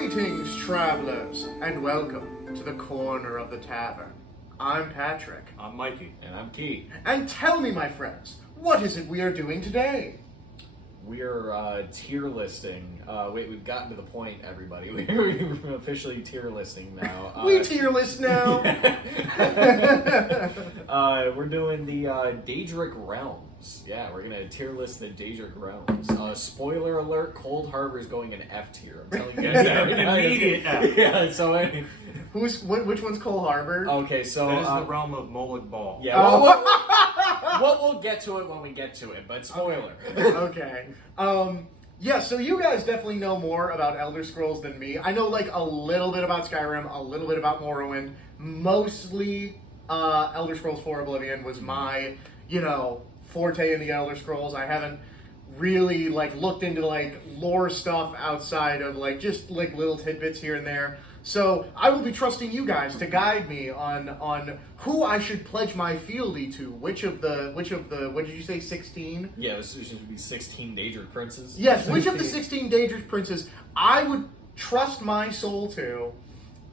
Greetings, travelers, and welcome to the corner of the tavern. I'm Patrick. I'm Mikey. And I'm Key. And tell me, my friends, what is it we are doing today? We're tier listing. We've gotten to the point, everybody. We're officially tier listing now. We tier list now. We're doing the Daedric realms. Yeah, we're gonna tier list the Daedric realms. Spoiler alert: Cold Harbor is going in F tier. I'm telling you guys that. An immediate F. Yeah. So. Which one's Cole Harbor? Okay, so that is the realm of Moloch Ball. Yeah. We'll get to it when we get to it, but spoiler. Okay. Yeah, so you guys definitely know more about Elder Scrolls than me. I know like a little bit about Skyrim, a little bit about Morrowind. Mostly Elder Scrolls 4 Oblivion was my, forte in the Elder Scrolls. I haven't really looked into lore stuff outside of just little tidbits here and there. So I will be trusting you guys to guide me on who I should pledge my fealty to. Which of the what did you say, 16? Yeah, this should be 16 Daedric princes. Yes, which of the 16 Daedric princes I would trust my soul to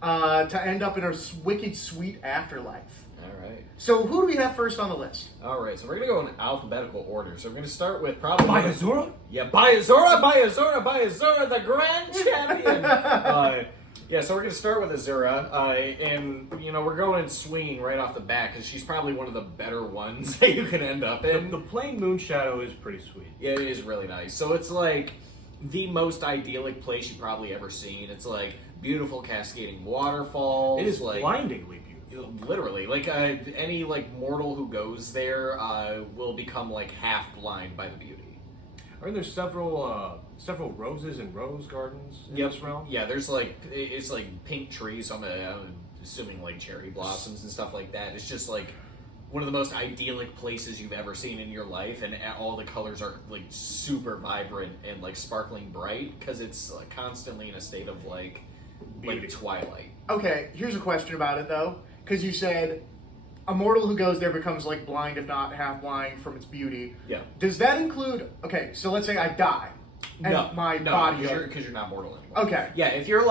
end up in a wicked sweet afterlife. All right. So who do we have first on the list? All right, so we're gonna go in alphabetical order. So we're gonna start with probably By Azura? Yeah, by Azura, the grand champion. Yeah, so we're going to start with Azura, and, we're going swinging right off the bat, because she's probably one of the better ones that you can end up in. The plain moon shadow is pretty sweet. Yeah, it is really nice. So it's, the most idyllic place you've probably ever seen. It's, beautiful cascading waterfalls. It is like blindingly beautiful. Literally. Any, mortal who goes there will become, half blind by the beauty. Aren't there several roses and rose gardens in this realm? Yeah, there's it's pink trees, so I'm assuming cherry blossoms and stuff like that. It's just one of the most idyllic places you've ever seen in your life, and all the colors are super vibrant and sparkling bright because it's constantly in a state of twilight. Okay, here's a question about it though, because you said a mortal who goes there becomes blind, if not half blind, from its beauty. Yeah. Does that include? Okay, so let's say I die, and my body. Because you're not mortal anymore. Okay. Yeah, if you're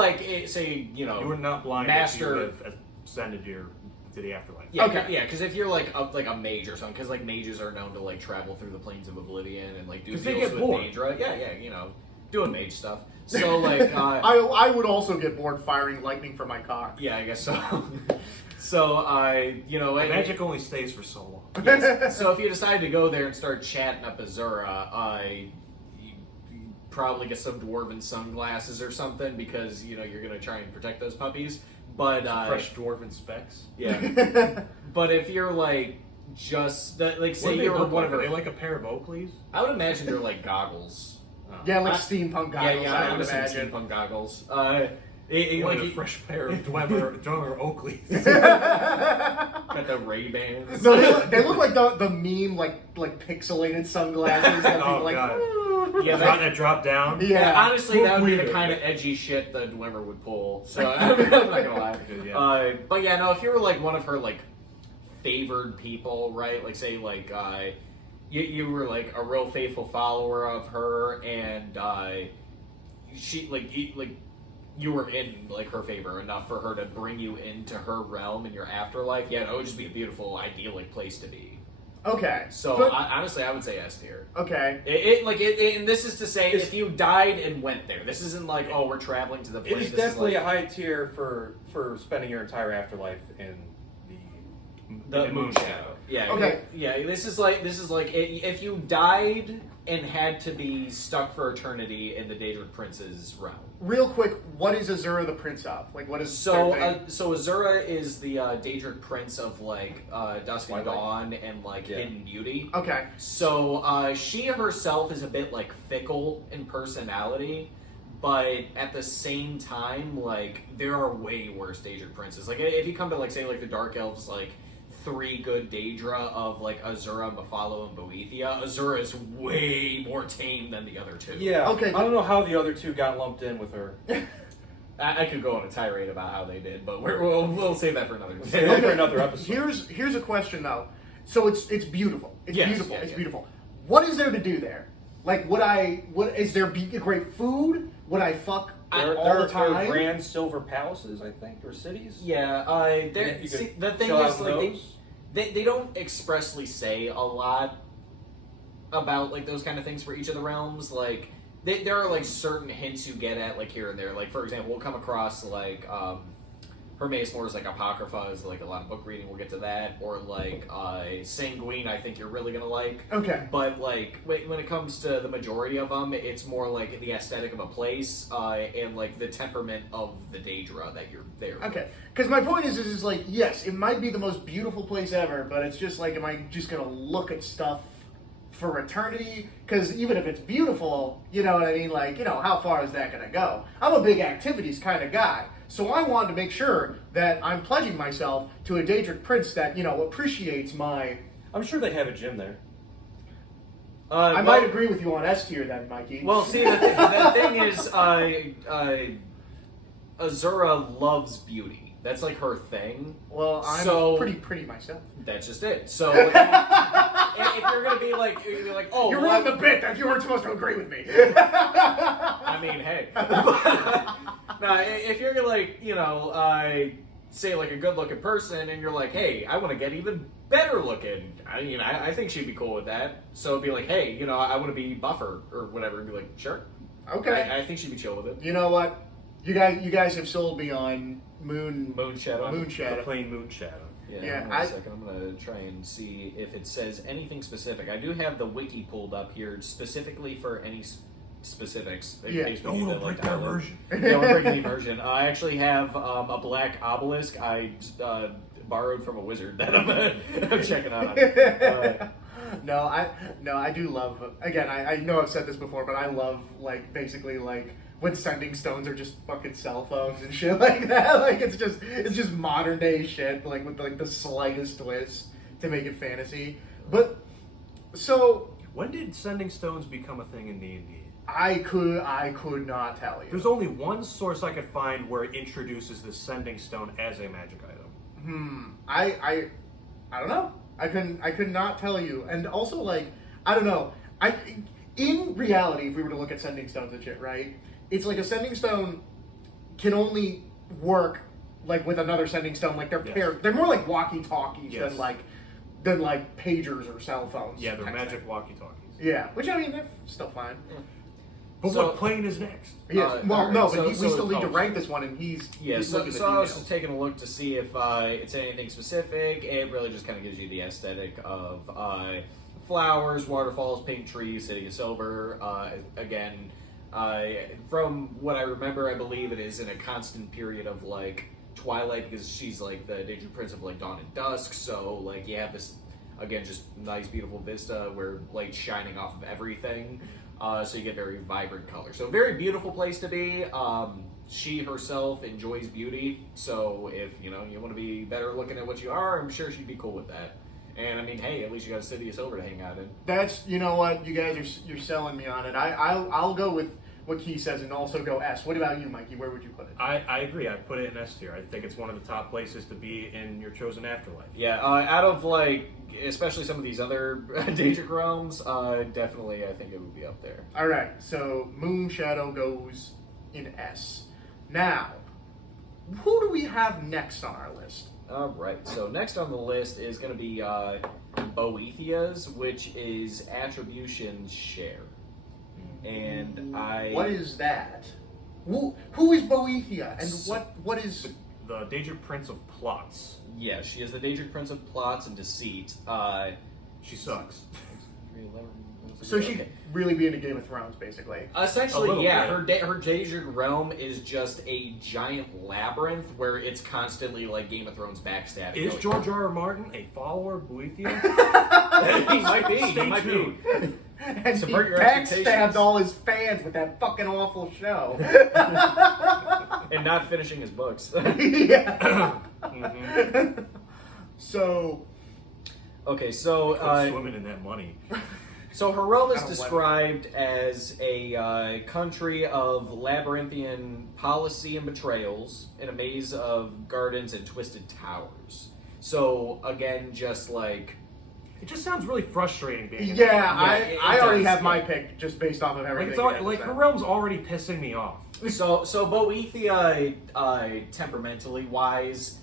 say you were not blind. Master if you have ascended to the afterlife. Yeah, okay. Yeah, because if you're a mage or something, because mages are known to travel through the plains of oblivion and do deals with Daedra. Yeah, doing mage stuff. So I would also get bored firing lightning from my cock. Yeah, I guess so. So, magic only stays for so long. Yes. So if you decide to go there and start chatting up Azura, you probably get some dwarven sunglasses or something because, you're going to try and protect those puppies. But fresh dwarven specs. Yeah. But if you're just, say you're one of her... Are they a pair of Oakleys? I would imagine they're Yeah, steampunk goggles. Yeah, I would imagine steampunk goggles. A fresh pair of Dwemer Oakleys. Got the Ray-Bans. No, they look like the meme, pixelated sunglasses. That God. Yeah, that drop down. Yeah. Honestly, that would be the kind of edgy shit that Dwemer would pull. So I'm not gonna lie. Yeah. But yeah, no, if you were one of her favored people, right? Say you were a real faithful follower of her, and she you were in her favor enough for her to bring you into her realm in your afterlife. Yeah, that would just be a beautiful, idyllic place to be. Okay. So honestly, I would say S tier. Okay. And this is to say, if you died and went there, this isn't we're traveling to the place. It is definitely a high tier for spending your entire afterlife in the moon shadow. Yeah. Okay. Yeah. This is if you died and had to be stuck for eternity in the Daedric Prince's realm. Real quick, what is Azura the prince of? What is so Azura is the Daedric Prince of Dusk and Dawn and Hidden Beauty. Okay. So she herself is a bit fickle in personality, but at the same time, there are way worse Daedric princes. If you come to say the Dark Elves, 3 good Daedra of Azura, Mephala, and Boethia, Azura is way more tame than the other 2. Yeah. Okay. I don't know how the other 2 got lumped in with her. I could go on a tirade about how they did, but we'll save that for another day. Save that for another episode. Here's a question though. So it's beautiful. It's beautiful. Yeah, it's yeah. beautiful. What is there to do there? What is there great food? Would I fuck There all the are time? grand silver palaces, I think, or cities. Yeah, You see, could the thing chill out is, in like, those. they don't expressly say a lot about, like, those kind of things for each of the realms. Like, there are, like, certain hints you get at, like, here and there. Like, for example, we'll come across, like, Hermaeus Moore's, like, Apocrypha is, like, a lot of book reading. We'll get to that. Or, like, Sanguine, I think you're really gonna like. Okay. But, like, when it comes to the majority of them, it's more, like, the aesthetic of a place and, like, the temperament of the Daedra that you're there with. Okay. Because my point is like, yes, it might be the most beautiful place ever, but it's just like, am I just gonna look at stuff for eternity? Because even if it's beautiful, you know what I mean? Like, you know, how far is that gonna go? I'm a big activities kind of guy. So I wanted to make sure that I'm pledging myself to a Daedric prince that, you know, appreciates my... I'm sure they have a gym there. I might agree with you on S tier then, Mikey. Well, see, the thing is, Azura loves beauty. That's like her thing. Well, I'm So- pretty myself. That's just it. So if you're gonna be like, oh, You're well, ruining the bit that you weren't supposed to agree with me. I mean, hey. Now, if you're gonna, like, you know, say like a good-looking person, and you're like, hey, I want to get even better looking. I think she'd be cool with that. So it'd be like, hey, you know, I want to be buffer or whatever. And be like, sure. Okay. I think she'd be chill with it. You know what? You guys have sold me on Moon Moonshadow. The Shadow. plain moon shadow. Yeah, hold on a second. I'm gonna try and see if it says anything specific. I do have the wiki pulled up here specifically for any specifics. In Yeah. case we No, need to, don't like, break that download. version. Yeah, don't break any version. I actually have a black obelisk I borrowed from a wizard that I'm checking out. No, I do love. Again, I know I've said this before, but I love, like, basically, like, when sending stones are just fucking cell phones and shit like that. Like, it's just modern day shit, like, with, like, the slightest twist to make it fantasy. But so When did sending stones become a thing in D&D? I could not tell you. There's only one source I could find where it introduces the sending stone as a magic item. I don't know. I could not tell you. And also, like, I don't know. In reality, if we were to look at sending stones and shit, right? It's like a sending stone can only work, like, with another sending stone. Like, they're Yes. paired. They're more like walkie-talkies Yes. than like pagers or cell phones. Yeah, they're type magic thing. walkie-talkies. Yeah, which, I mean, they're still fine. But So- what plane is next? Yes. Well, alright, no, so- but we so- still need to oh, rank this one, and he's So looking at I was details. just taking a look to see if it's anything specific. It really just kind of gives you the aesthetic of flowers, waterfalls, pink trees, city of silver. Again, from what I remember, I believe it is in a constant period of, like, twilight, because she's like the Daedric Prince of, like, dawn and dusk. So, like, you have this, again, just nice, beautiful vista where light's shining off of everything. So you get very vibrant colors. So, very beautiful place to be. She herself enjoys beauty. So, if you want to be better looking at what you are, I'm sure she'd be cool with that. And I mean, hey, at least you got a city of silver to hang out in. That's, you know what, you guys you're selling me on it. I'll go with what Key says and also go S. What about you, Mikey? Where would you put it? I agree. I put it in S tier. I think it's one of the top places to be in your chosen afterlife. Yeah, out of, like, especially some of these other Daedric realms, definitely I think it would be up there. All right, so Moon Shadow goes in S. Now, who do we have next on our list? All right, so next on the list is going to be Boethia's, which is Attribution Share. And What is that? Who is Boethia, and what is? The Daedric Prince of Plots. Yeah, she is the Daedric Prince of Plots and Deceit. She sucks. So she'd really be into Game of Thrones, basically. A Essentially, little yeah. bit. Her Daedric realm is just a giant labyrinth where it's constantly like Game of Thrones backstabbing. Is George R. R. Martin a follower of Boethia? He might be. Stay He might tuned. be. And Subvert he your backstabbed expectations. all his fans with that fucking awful show. And not finishing his books. Yeah. Mm-hmm. So, Okay, so Swimming in that money. so her realm is I don't like described as a country of labyrinthian policy and betrayals in a maze of gardens and twisted towers. So again, just like It just sounds really frustrating being. in Yeah, that. I already does, have my yeah. pick just based off of Like everything. it's you all, guys like said. her realm's already pissing me off. So Boethia, temperamentally wise,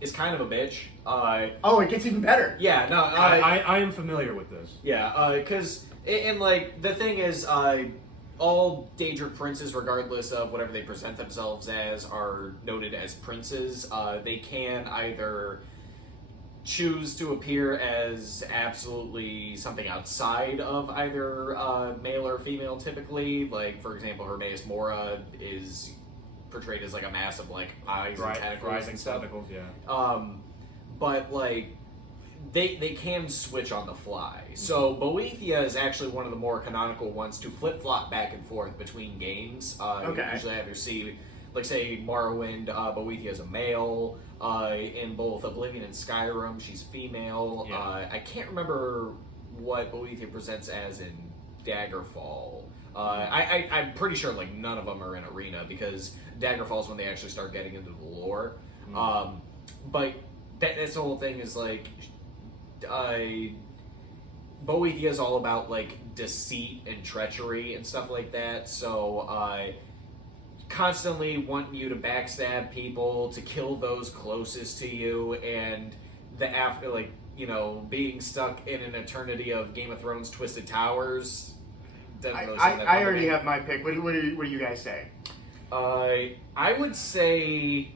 is kind of a bitch. Oh, it gets even better. Yeah, no, I am familiar with this. yeah, because and like the thing is, all Daedric princes, regardless of whatever they present themselves as, are noted as princes. They can either choose to appear as absolutely something outside of either male or female, typically. Like, for example, Hermaeus Mora is portrayed as like a mass of like eyes and tentacles Rising and stuff. tentacles, yeah. But like they can switch on the fly. So Boethia is actually one of the more canonical ones to flip flop back and forth between games. Okay. You usually either see, like, say Morrowind, Boethia is a male. In both Oblivion and Skyrim, she's female. Yeah. I can't remember what Boethia presents as in Daggerfall. I'm pretty sure like none of them are in Arena because Daggerfall is when they actually start getting into the lore. But that's the whole thing is like, Boethia is all about like deceit and treachery and stuff like that. So constantly wanting you to backstab people, to kill those closest to you, and the after, like, you know, being stuck in an eternity of Game of Thrones Twisted Towers. Doesn't really sound that fun I to already me. have my pick. What do you guys say? I would say,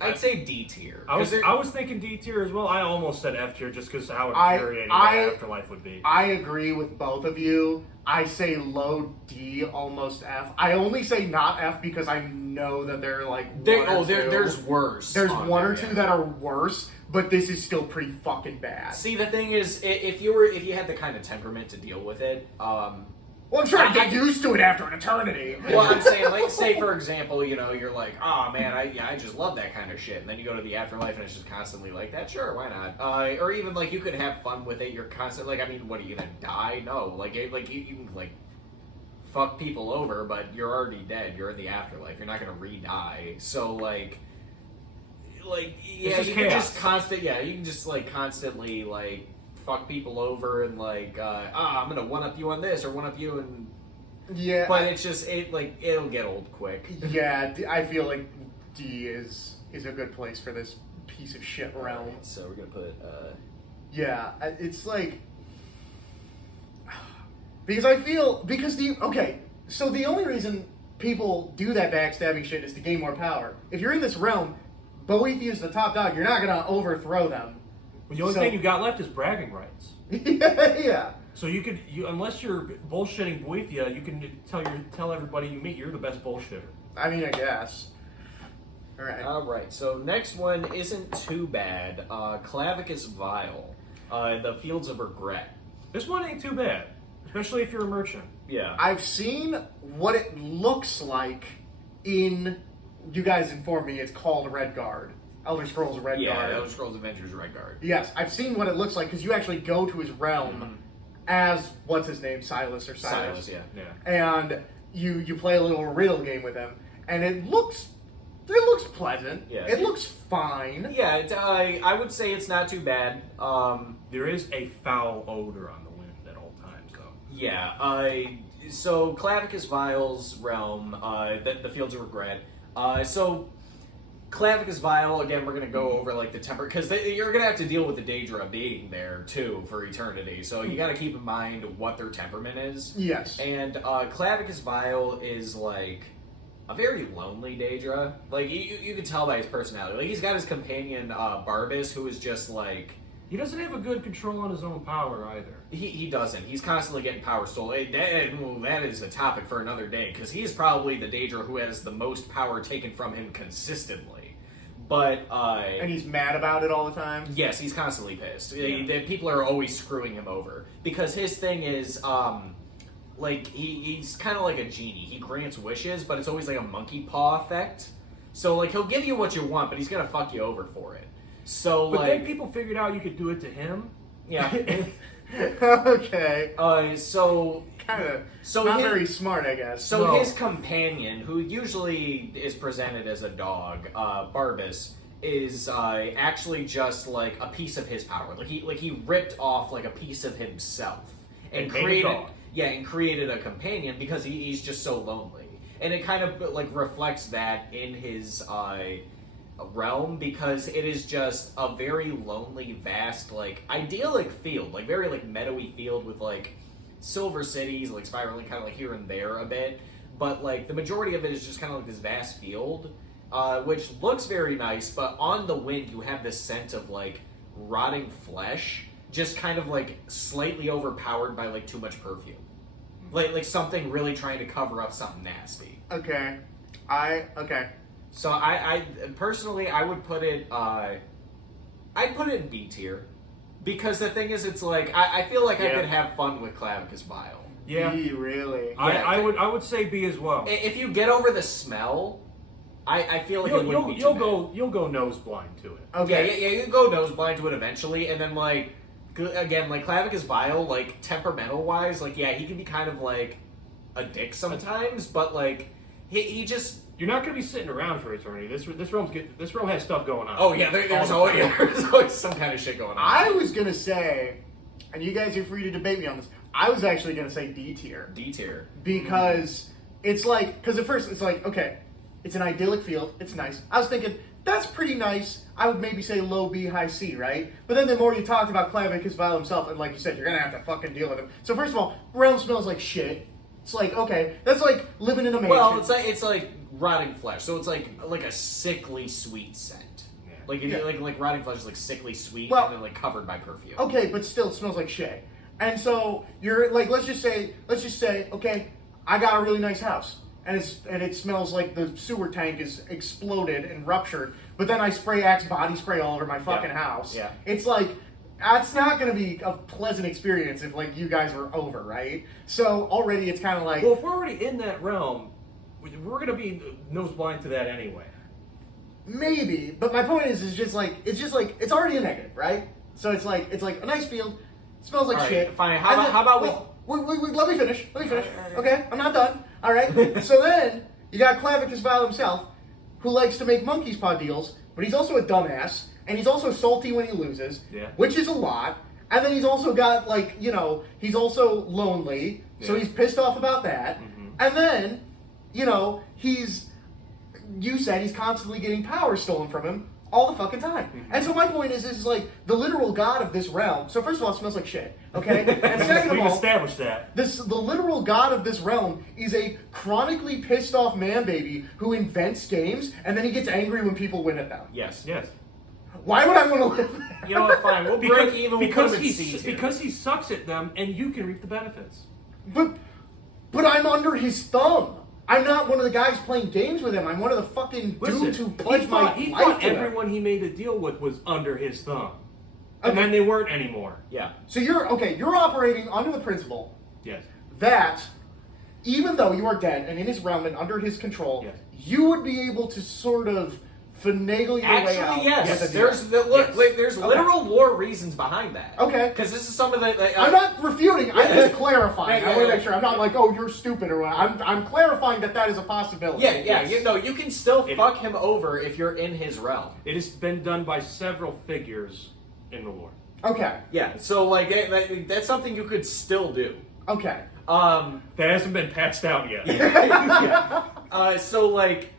I'd say D tier. I was thinking D tier as well. I almost said F tier just because how I- infuriating I- that afterlife would be. I agree with both of you. I say low D, almost F. I only say not F because I know that they're like one or two. There's worse. There's on one or there, two yeah. that are worse, but this is still pretty fucking bad. See, the thing is, if you had the kind of temperament to deal with it, Well, I'm sure I get used to it after an eternity. well, I'm saying, like, say for example, you know, you're like, oh man, I just love that kind of shit, and then you go to the afterlife and it's just constantly like that. Sure, why not? Or even like you could have fun with it. You're constantly like, I mean, what are you gonna die? No, like, you can like fuck people over, but you're already dead. You're in the afterlife. You're not gonna re-die. So like yeah, just you can chaos. you can just like constantly like fuck people over and like I'm gonna one up you on this or one up you and Yeah, but it's just it'll get old quick. yeah. I feel like D is a good place for this piece of shit realm. So we're gonna put Yeah, it's like because so the only reason people do that backstabbing shit is to gain more power. If you're in this realm, Boethia is the top dog. You're not gonna overthrow them. Well, the only thing you got left is bragging rights. Yeah. So you unless you're bullshitting Boethia, you can tell everybody you meet you're the best bullshitter. I mean, I guess. All right. Alright, so next one isn't too bad. Clavicus Vile. The Fields of Regret. This one ain't too bad, especially if you're a merchant. Yeah. I've seen what it looks like in. You guys informed me. It's called Redguard. Elder Scrolls Redguard. Yeah, Elder Scrolls Adventures Redguard. Yes, I've seen what it looks like because you actually go to his realm as what's his name, Silas or Silas. Silas, yeah. Yeah. And you play a little riddle game with him, and it looks pleasant. Yeah. It looks fine. Yeah, I would say it's not too bad. There is a foul odor on the wind at all times, though. Yeah, so Clavicus Vile's realm, the Fields of Regret. So Clavicus Vile, again, we're going to go over like the temper, because you're going to have to deal with the Daedra being there too for eternity, so you got to keep in mind what their temperament is. Yes. And Clavicus Vile is like a very lonely Daedra. Like you can tell by his personality. Like he's got his companion Barbas, who is just like, He doesn't have a good control on his own power either. he doesn't. He's constantly getting power stolen. That is a topic for another day, because he's probably the Daedra who has the most power taken from him consistently. But And he's mad about it all the time. yes, he's constantly pissed. Yeah. People are always screwing him over because his thing is like he's kind of like a genie. He grants wishes, but it's always like a monkey paw effect. So like he'll give you what you want, but he's gonna fuck you over for it. So But like then people figured out you could do it to him. yeah. Okay. So Not his- very smart, I guess. So No. his companion, who usually is presented as a dog, Barbas, is actually just like a piece of his power. Like he ripped off like a piece of himself and made a created dog. and created a companion because he's just so lonely. And it kind of like reflects that in his realm because it is just a very lonely, vast, like idyllic field, like very like meadowy field with like silver cities like spiraling kind of like here and there a bit. But like the majority of it is just kind of like this vast field, which looks very nice. But on the wind, you have this scent of like rotting flesh, just kind of like slightly overpowered by like too much perfume, like something really trying to cover up something nasty. Okay. So I personally I would put it I'd put it in B tier because the thing is it's like I feel like I Yeah. could have fun with Clavicus Vile. Yeah. Really? I would say B as well. If you get over the smell, I feel like it wouldn't be too bad. You'll go nose blind to it. Okay. Yeah, you go nose blind to it eventually, and then like again, like Clavicus Vile, like temperamental wise, like yeah, he can be kind of like a dick sometimes, but like he just You're not going to be sitting around for eternity. This realm has stuff going on. oh yeah, there's always some kind of shit going on. I was gonna say, and you guys are free to debate me on this. I was actually gonna say D tier D tier. because it's like, because at first it's like, okay, it's an idyllic field, it's nice. I was thinking that's pretty nice. I would maybe say low B, high C, right? But then the more you talked about Clavicus Vile himself, and like you said, you're gonna have to fucking deal with him. So first of all, realm smells like shit. It's like, okay, that's like living in a mansion. Well, it's like rotting flesh, so it's like a sickly sweet scent. Yeah. Like if Yeah. you like rotting flesh is like sickly sweet Well- and then like covered by perfume. Okay, but still, it smells like shit. And so you're like, let's just say, okay, I got a really nice house, and it smells like the sewer tank is exploded and ruptured. But then I spray Axe body spray all over my fucking house. Yeah. It's like that's not going to be a pleasant experience if like you guys were over, right? So already it's kind of like, Well, if we're already in that realm, we're going to be nose blind to that anyway. maybe. But my point is it's already a negative, right? So it's like a nice field, smells like All right, shit. fine. And How then- about wait, let me finish. All right. Okay, I'm not done. All right. So then you got Clavicus Vile himself, who likes to make monkey's paw deals, but he's also a dumbass, and he's also salty when he loses, Yeah. which is a lot. And then he's also got like he's also lonely, so Yeah. he's pissed off about that. Mhm. And then you said he's constantly getting power stolen from him all the fucking time. And so my point is like the literal god of this realm. So first of all, it smells like shit. Okay, and second of We've all, established that. the literal god of this realm is a chronically pissed off man baby who invents games and then he gets angry when people win at them. yes. Yes. Why would I want to live there? You know what? Fine. We'll break even. We'll put him in C tier. because he sucks at them, and you can reap the benefits. But I'm under his thumb. I'm not one of the guys playing games with him. I'm one of the fucking dudes who pledged my he life thought to him. everyone he made a deal with was under his thumb, and Okay. then they weren't anymore. Yeah. So you're operating under the principle Yes. that even though you are dead and in his realm and under his control, Yes. you would be able to sort of finagle your way out. Actually, yes. with a There's deal. look. Like, there's literal lore reasons behind that. Okay. Because this is some of the. I'm not refuting. I'm just clarifying. Yeah, I want to yeah. make sure. I'm not like, oh, you're stupid or what. I'm clarifying that is a possibility. Yeah. Yes. You can still It- fuck him over if you're in his realm. It has been done by several figures in the lore. Okay. Yeah. So like that's something you could still do. Okay. Um. That hasn't been patched out yet. yeah. So like.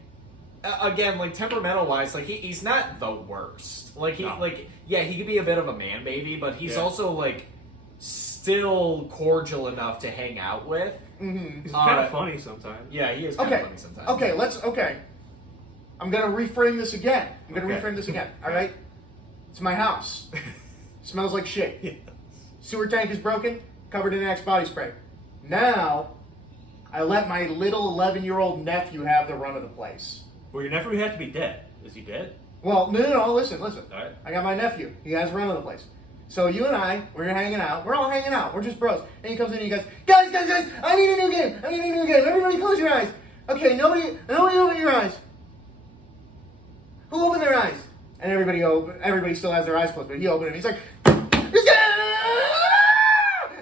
Again, like temperamental wise, like he's not the worst. Like No. he could be a bit of a man baby, but he's Yeah. also like still cordial enough to hang out with. Mm-hmm. He's kind of funny sometimes. Yeah, he is kind Okay. of funny sometimes. Okay. I'm gonna reframe this again. Okay. All right. It's my house. Smells like shit. Yeah. Sewer tank is broken, covered in Axe body spray. Now, I let my little 11-year-old nephew have the run of the place. Well, your nephew has to be dead. Is he dead? Well, no, listen. All right. I got my nephew. He has run of the place. So you and I, we're hanging out. We're all hanging out. We're just bros. And he comes in and he goes, guys, I need a new game. Everybody close your eyes. Okay, nobody open your eyes. Who opened their eyes? And everybody still has their eyes closed, but he opened it. He's like, this guy!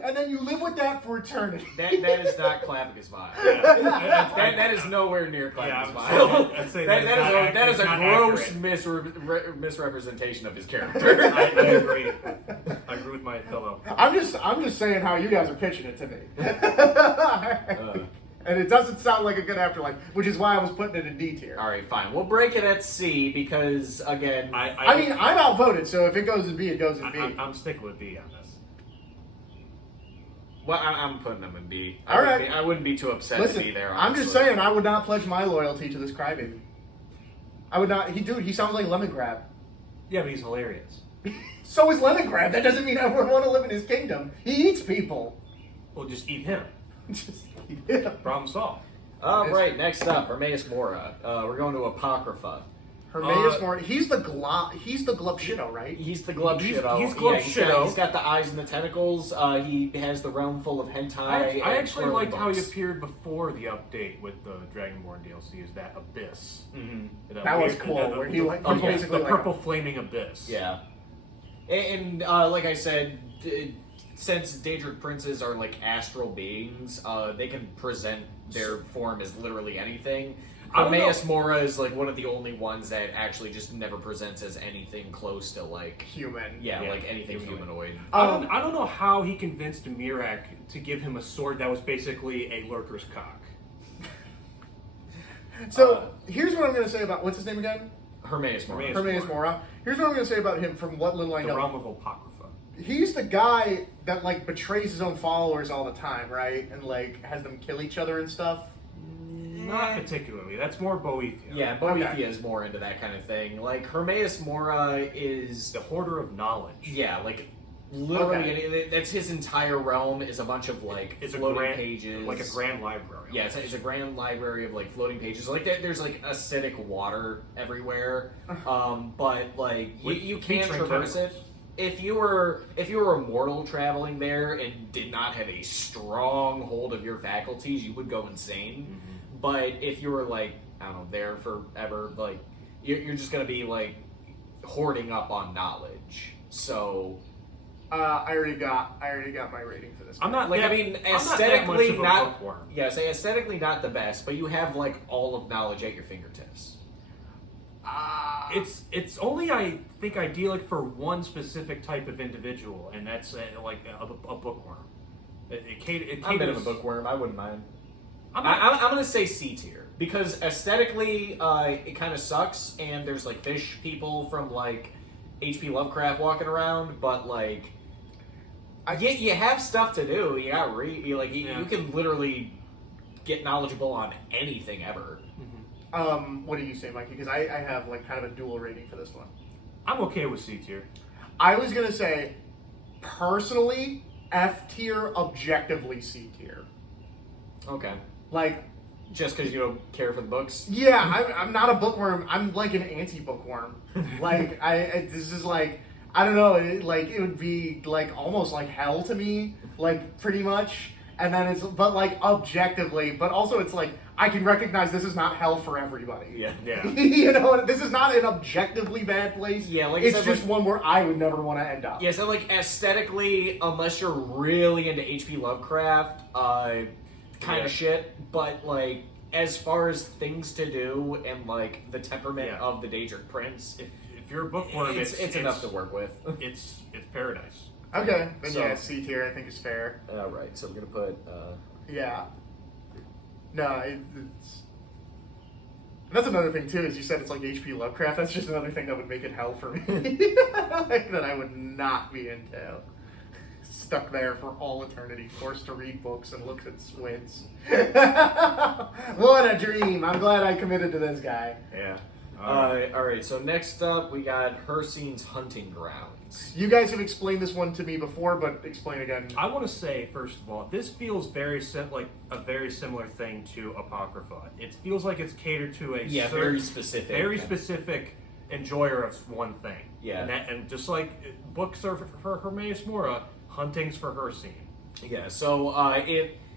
and then you live with that for eternity. That is not Clavicus vibe. Yeah. That is nowhere near Clavicus Yeah, vibe. I'd say That is a not gross accurate. misrepresentation of his character. I agree. I agree with my fellow. I'm just saying how you guys are pitching it to me. And it doesn't sound like a good afterlife, which is why I was putting it in D tier. All right, fine. We'll break it at C because, again, I mean, I'm outvoted, so if it goes in B, it goes in B. I'm sticking with B on this. well, I'm putting them in B. All right. I wouldn't be too upset Listen, to be there. I'm just honestly. saying I would not pledge my loyalty to this crybaby. I would not. He sounds like Lemon Grab. Yeah, but he's hilarious. So is Lemon Grab. That doesn't mean I would want to live in his kingdom. He eats people. Well, just eat him. Just, yeah. Problem solved. All right, next up, Hermaeus Mora. We're going to Apocrypha. Hermaeus Mora. He's the Glubshido, right? He's the Glubshido. He's Glubshido. He's got the eyes and the tentacles. He has the realm full of hentai. I and actually swirling liked how he books. appeared before the update with the Dragonborn DLC. Is that abyss? Mm-hmm. That was cool, where he, like, was basically the like purple flaming abyss. Yeah. And like I said, since Daedric princes are like astral beings, they can present their form as literally anything. I don't know. Hermaeus Mora is like one of the only ones that actually just never presents as anything close to like human. yeah, Yeah, like anything humanoid. I don't know how he convinced Mirak to give him a sword that was basically a lurker's cock. So here's what I'm going to say about what's his name again? Hermaeus Mora. Hermaeus Mora. Here's what I'm going to say about him from what little I The know. realm of Apocrypha. He's the guy that like betrays his own followers all the time, right? And like has them kill each other and stuff. Not particularly. That's more Boethia. Yeah, Okay. Boethia is more into that kind of thing. Like Hermaeus Mora is The hoarder of knowledge. yeah, like literally Okay. that's his entire realm is a bunch of like It's a floating grand, pages, like a grand library. Yeah, it's a grand library of like floating pages. Like there's like acidic water everywhere, but like you can Featuring traverse it. tentacles. If you were a mortal traveling there and did not have a strong hold of your faculties, you would go insane. Mm-hmm. But if you were like I don't know there forever, like you're just gonna be like hoarding up on knowledge. So I already got my rating for this. I'm not like that, I mean I'm not that aesthetically much of a not bookworm. yeah, say aesthetically not the best, but you have like all of knowledge at your fingertips. It's only I think idyllic for one specific type of individual, and that's like a bookworm. It caters. I'm a bit of a bookworm. I wouldn't mind. I'm I'm gonna say C tier because aesthetically, it kind of sucks, and there's like fish people from like H.P. Lovecraft walking around, but like, you have stuff to do. You got read. You can literally get knowledgeable on anything ever. What do you say, Mikey? Because I have like kind of a dual rating for this one. I'm okay with C tier. I was gonna say, personally, F tier, objectively C tier. Okay. Like, Just because you don't care for the books. yeah, I'm not a bookworm. I'm like an anti-bookworm. Like, this is like, I don't know. It would be like almost like hell to me, like pretty much. And then but like objectively, but also it's like I can recognize this is not hell for everybody. Yeah. Yeah. You know, this is not an objectively bad place. Yeah, like I it's said, just like- one where I would never want to end up. Yeah, so like aesthetically, unless you're really into H.P. Lovecraft, kind Yeah. of shit. But like, as far as things to do and like the temperament Yeah. of the Daedric Prince, If you're a bookworm, it's enough to work with. It's paradise. Okay, then So- yeah, C tier I think is fair. All right, so we're gonna put. Yeah. No, it's. That's another thing too. Is you said it's like H.P. Lovecraft. That's just another thing that would make it hell for me. Like, that I would not be into. Stuck there for all eternity, forced to read books and look at squids. What a dream! I'm glad I committed to this guy. Yeah. Alright. All right. So next up, we got Hircine's Hunting Grounds. You guys have explained this one to me before, but explain again. I want to say first of all, this feels like a very similar thing to Apocrypha. It feels like it's catered to a Yeah, very specific. very specific enjoyer of one thing. Yeah. And just like books are for Hermaeus Mora, hunting's for Hircine. Yeah. So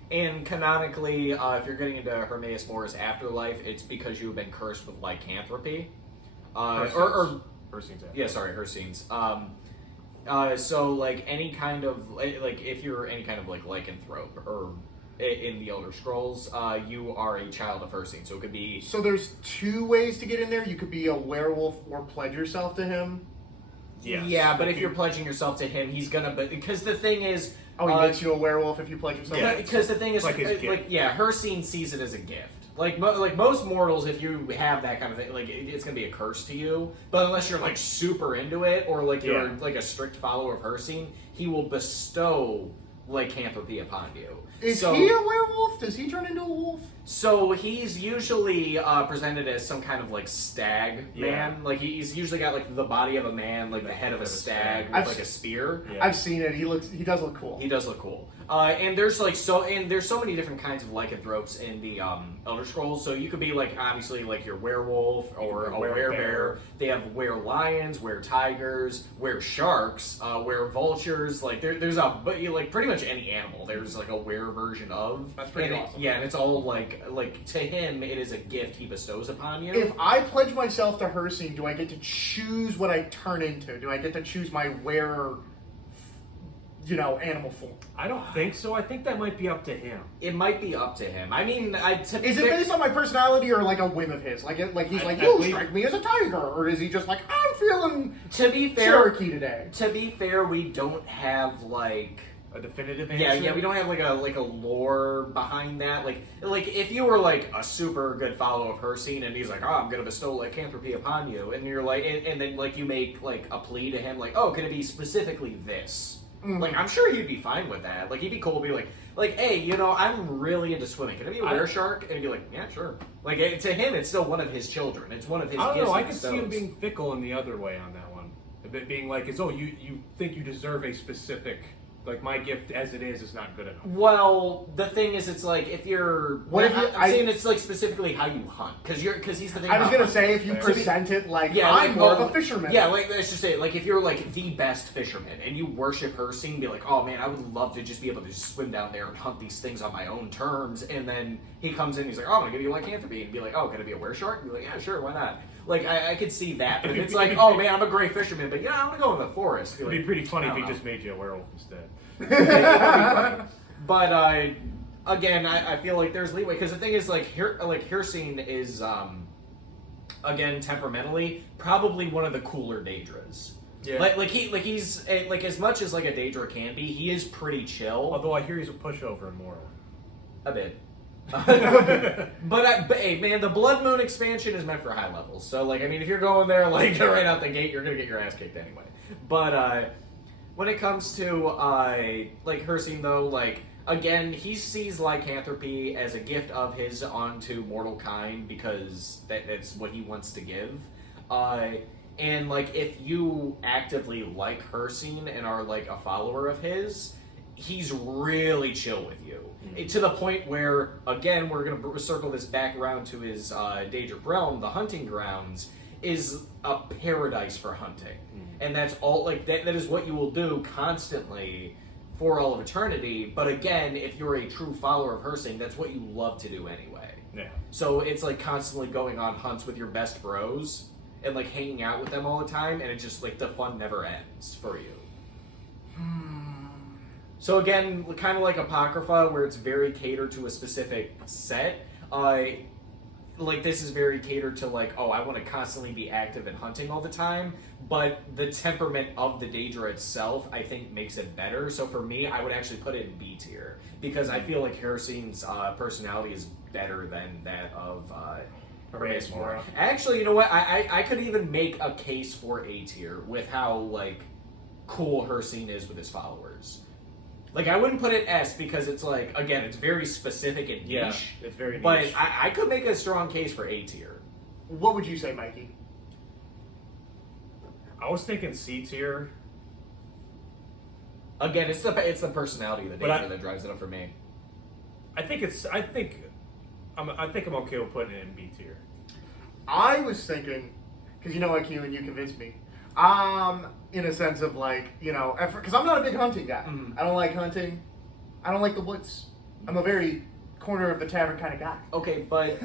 and canonically, if you're getting into Hermaeus Mora's afterlife, it's because you have been cursed with lycanthropy. Hircine's. Or Hircine's after. yeah, sorry, Hircine's. So like any kind of like if you're any kind of like lycanthrope or in the Elder Scrolls, you are a child of Hircine. So it could be. So there's two ways to get in there. You could be a werewolf or pledge yourself to him. Yes. Yeah, but if you're pledging yourself to him, he's gonna. Because the thing is. Oh, he makes you a werewolf if you pledge yourself. Yeah, Because the thing is, like his gift. Hircine sees it as a gift. Like most mortals, if you have that kind of thing, like it's gonna be a curse to you. But unless you're like super into it, or like you're like a strict follower of Hircine, he will bestow lycanthropy upon you. Is he a werewolf? Does he turn into a wolf? So he's usually presented as some kind of like stag man. Like he's usually got like the body of a man, like the head of a stag with like a spear. Yeah. I've seen it. He does look cool. He does look cool. And there's so many different kinds of lycanthropes in the Elder Scrolls. So you could be like obviously like your werewolf or a werebear. They have were-lions, were-tigers, were-sharks, were-vultures. Like there's like pretty much any animal. There's like a were version of. That's pretty awesome. Yeah, and it's all like to him it is a gift he bestows upon you. If I pledge myself to Hircine, do I get to choose what I turn into? Do I get to choose my animal form? I don't think so. I think that might be up to him. It might be up to him. I mean, is it based on my personality or like a whim of his? Like he's like, you strike me as a tiger, or is he just like, I'm feeling to be fair, Cherokee today? To be fair, we don't have like a definitive answer. Yeah, we don't have like a lore behind that. Like if you were like a super good follower of Hircine and he's like, oh, I'm gonna bestow lycanthropy upon you, and you're like, and then like you make like a plea to him, like, oh, can it be specifically this? Like, I'm sure he'd be fine with that. Like, he'd be cool to be like, hey, I'm really into swimming. Can I be a were-shark? And he'd be like, yeah, sure. Like, to him, it's still one of his children. It's one of his gifts. I don't know. I could see him being fickle in the other way on that one. A bit being like, you think you deserve a specific, like, my gift as it is not good enough. Well, the thing is, it's like, if you're... I'm saying it's, like, specifically how you hunt. Because he's the thing I was going to say, if you present it like, I'm more of a fisherman. Yeah, like, let's just say, like, if you're, like, the best fisherman, and you worship Hircine, be like, oh, man, I would love to just be able to just swim down there and hunt these things on my own terms, and then he comes in, and he's like, oh, I'm going to give you lycanthropy, and be like, oh, can I be a were-shark? And be like, yeah, sure, why not? Like, I could see that, but if it's like, oh, man, I'm a great fisherman, but I'm going to go in the forest. It'd be pretty funny if he just made you a werewolf instead. But again, I feel like there's leeway because the thing is Hircine is again temperamentally probably one of the cooler Daedras. Yeah. He's as much as like a Daedra can be, he is pretty chill. Although I hear he's a pushover in Morrowind. A bit. but hey, man, the Blood Moon expansion is meant for high levels. So like, I mean, if you're going there like right out the gate, you're gonna get your ass kicked anyway. But when it comes to like Hircine though, like again, he sees lycanthropy as a gift of his onto mortal kind because that's what he wants to give. And like if you actively like Hircine and are like a follower of his, he's really chill with you. To the point where, again, we're going to circle this back around to his Daedric realm, the hunting grounds, is a paradise for hunting. And that's all, like, that is what you will do constantly for all of eternity. But again, if you're a true follower of Hircine, that's what you love to do anyway. Yeah. So it's like constantly going on hunts with your best bros and like hanging out with them all the time, and it's just like the fun never ends for you. So again, kind of like Apocrypha, where it's very catered to a specific set. Like this is very catered to like, oh, I want to constantly be active and hunting all the time. But the temperament of the Daedra itself, I think, makes it better. So for me, I would actually put it in B tier because I feel like Hircine's personality is better than that of Hermaeus Mora. Actually, you know what? I could even make a case for A tier with how like cool Hircine is with his followers. Like, I wouldn't put it S because it's like, again, it's very specific and niche. Yeah, it's very niche. But I could make a strong case for A tier. What would you say, Mikey? I was thinking C tier. Again, it's the personality of the Daedra that drives it up for me. I think I'm okay with putting it in B tier. I was thinking, because you know what, Keelan, you convinced me. In a sense of like, because I'm not a big hunting guy. I don't like hunting. I don't like the woods. I'm a very corner of the tavern kind of guy. Okay, but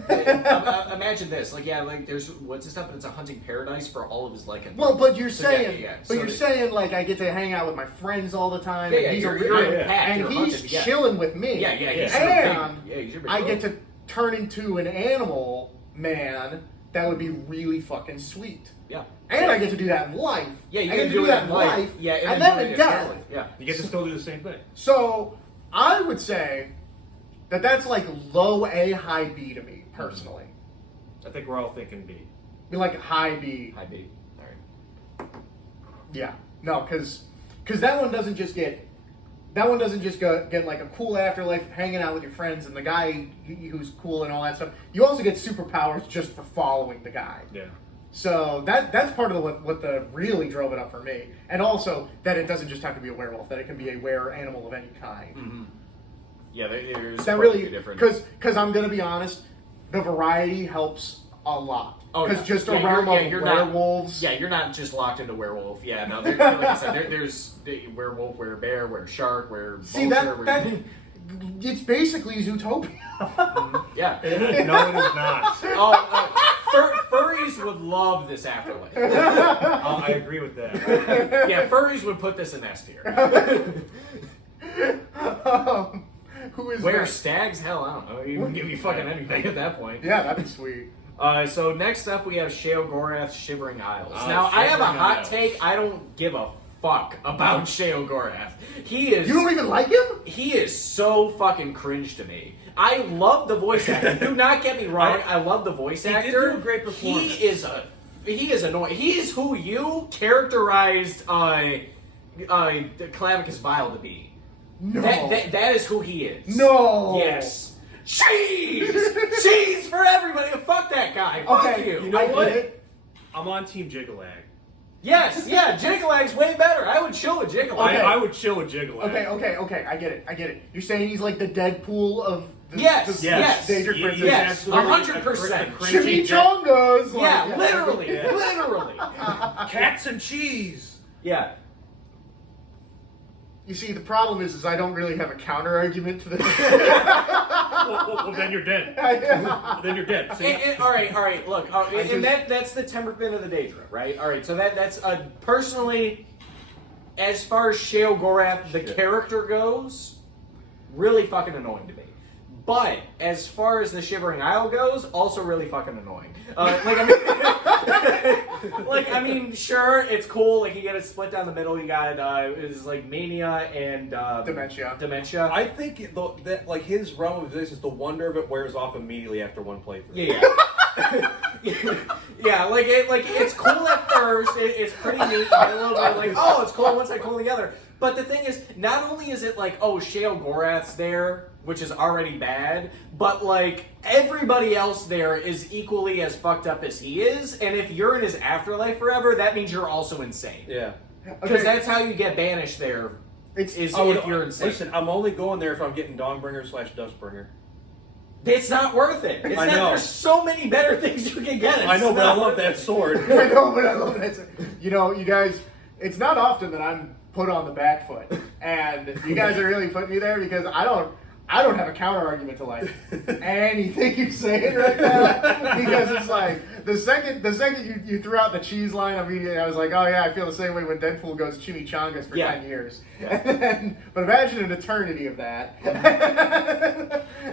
imagine this. Like, yeah, like there's what's his stuff, and it's a hunting paradise for all of his lycanthropes. Well, but you're So, saying, yeah. but So you're they- saying like I get to hang out with my friends all the time. Yeah, and yeah, he's you're in a pack, and you're he's hunted, yeah. chilling with me. Yeah, yeah, he's and your big, he's your big I bro. get to turn into an animal man. That would be really fucking sweet. Yeah. And I get to do that in life. Yeah, you I get get to do that it in in life. life. Yeah, and do then it in externally. death. Yeah. You get to still do the same thing. So I would say that that's like low A, high B to me personally. I think we're all thinking B. Be like high B. High B. All right. Yeah. No, because that one doesn't just get. That one doesn't just get like a cool afterlife, hanging out with your friends, and the guy who's cool and all that stuff. You also get superpowers just for following the guy. Yeah. So that's part of what the really drove it up for me, and also that it doesn't just have to be a werewolf; that it can be a were animal of any kind. Mm-hmm. Yeah, there's That quite a really few different. because I'm gonna be honest, the variety helps a lot. Oh, Because yeah. just a Yeah, realm you're- yeah, of you're not- werewolves. Yeah, you're not just locked into werewolf. Yeah, no, like I said, there's werewolf, werebear, wereshark, See vulture, that it's basically Zootopia. yeah. No, it is not. Furries would love this afterlife. I agree with that. Yeah, furries would put this in S tier. Who is Where that? stags? Hell, I don't know. You can give me fucking anything at that point. Yeah, that'd be sweet. So next up we have Sheogorath's Shivering Isles. Oh, now I have a Shivering hot Isles. take. I don't give a fuck about Sheogorath. He is. You don't even like him? He is so fucking cringe to me. I love the voice actor. Do not get me wrong. I love the voice He did actor. do a great performance. He is annoying. He's who you characterized Clavicus Vile to be. No. That is who he is. No. Yes. Cheese! Cheese for everybody! Fuck that guy! Fuck Okay, you! You know I what? get it. I'm on Team Jigalag. Yes, yeah, Jigalag's way better. I would chill with Jigalag. Okay. I would chill with Jigalag. Okay. I get it. You're saying he's like the Deadpool of the, Yes, the yes. Daedric He- princess. he's Yes, absolutely 100%. a cringy Chimichangas. like, Yeah, literally, Yeah. literally. Cats and cheese. Yeah. You see, the problem is I don't really have a counter argument to this. Well, then you're dead. Then you're dead. See? All right. Look, and that's the temperament of the Daedra, right? All right. So that's personally, as far as Sheogorath, the character goes, really fucking annoying to me. But as far as the Shivering Isle goes, also really fucking annoying. I mean, sure, it's cool. Like you get it split down the middle. You got is like mania and Dementia. Dementia. I think that like his realm of existence, the wonder of it wears off immediately after one playthrough. Yeah. Yeah, it's cool at first. It's pretty neat. You get a little bit like, oh, it's cool once I pull together. But the thing is, not only is it like, oh, Sheogorath's there, which is already bad, but like everybody else there is equally as fucked up as he is. And if you're in his afterlife forever, that means you're also insane. Yeah. Because that's how you get banished there. It's Is Oh, if you're insane. Listen, I'm only going there if I'm getting Dawnbringer/Dustbringer. It's not worth it. I know. There's so many better things you can get. I know, It's but I not love worth that it. sword. I know, but I love that. You know, you guys, it's not often that I'm put on the back foot, and you guys are really putting me there because I don't have a counter argument to like anything you're saying right now because it's like the second you threw out the cheese line, immediately I was like, oh yeah, I feel the same way when Deadpool goes chimichangas for 10 years. Yeah. But imagine an eternity of that,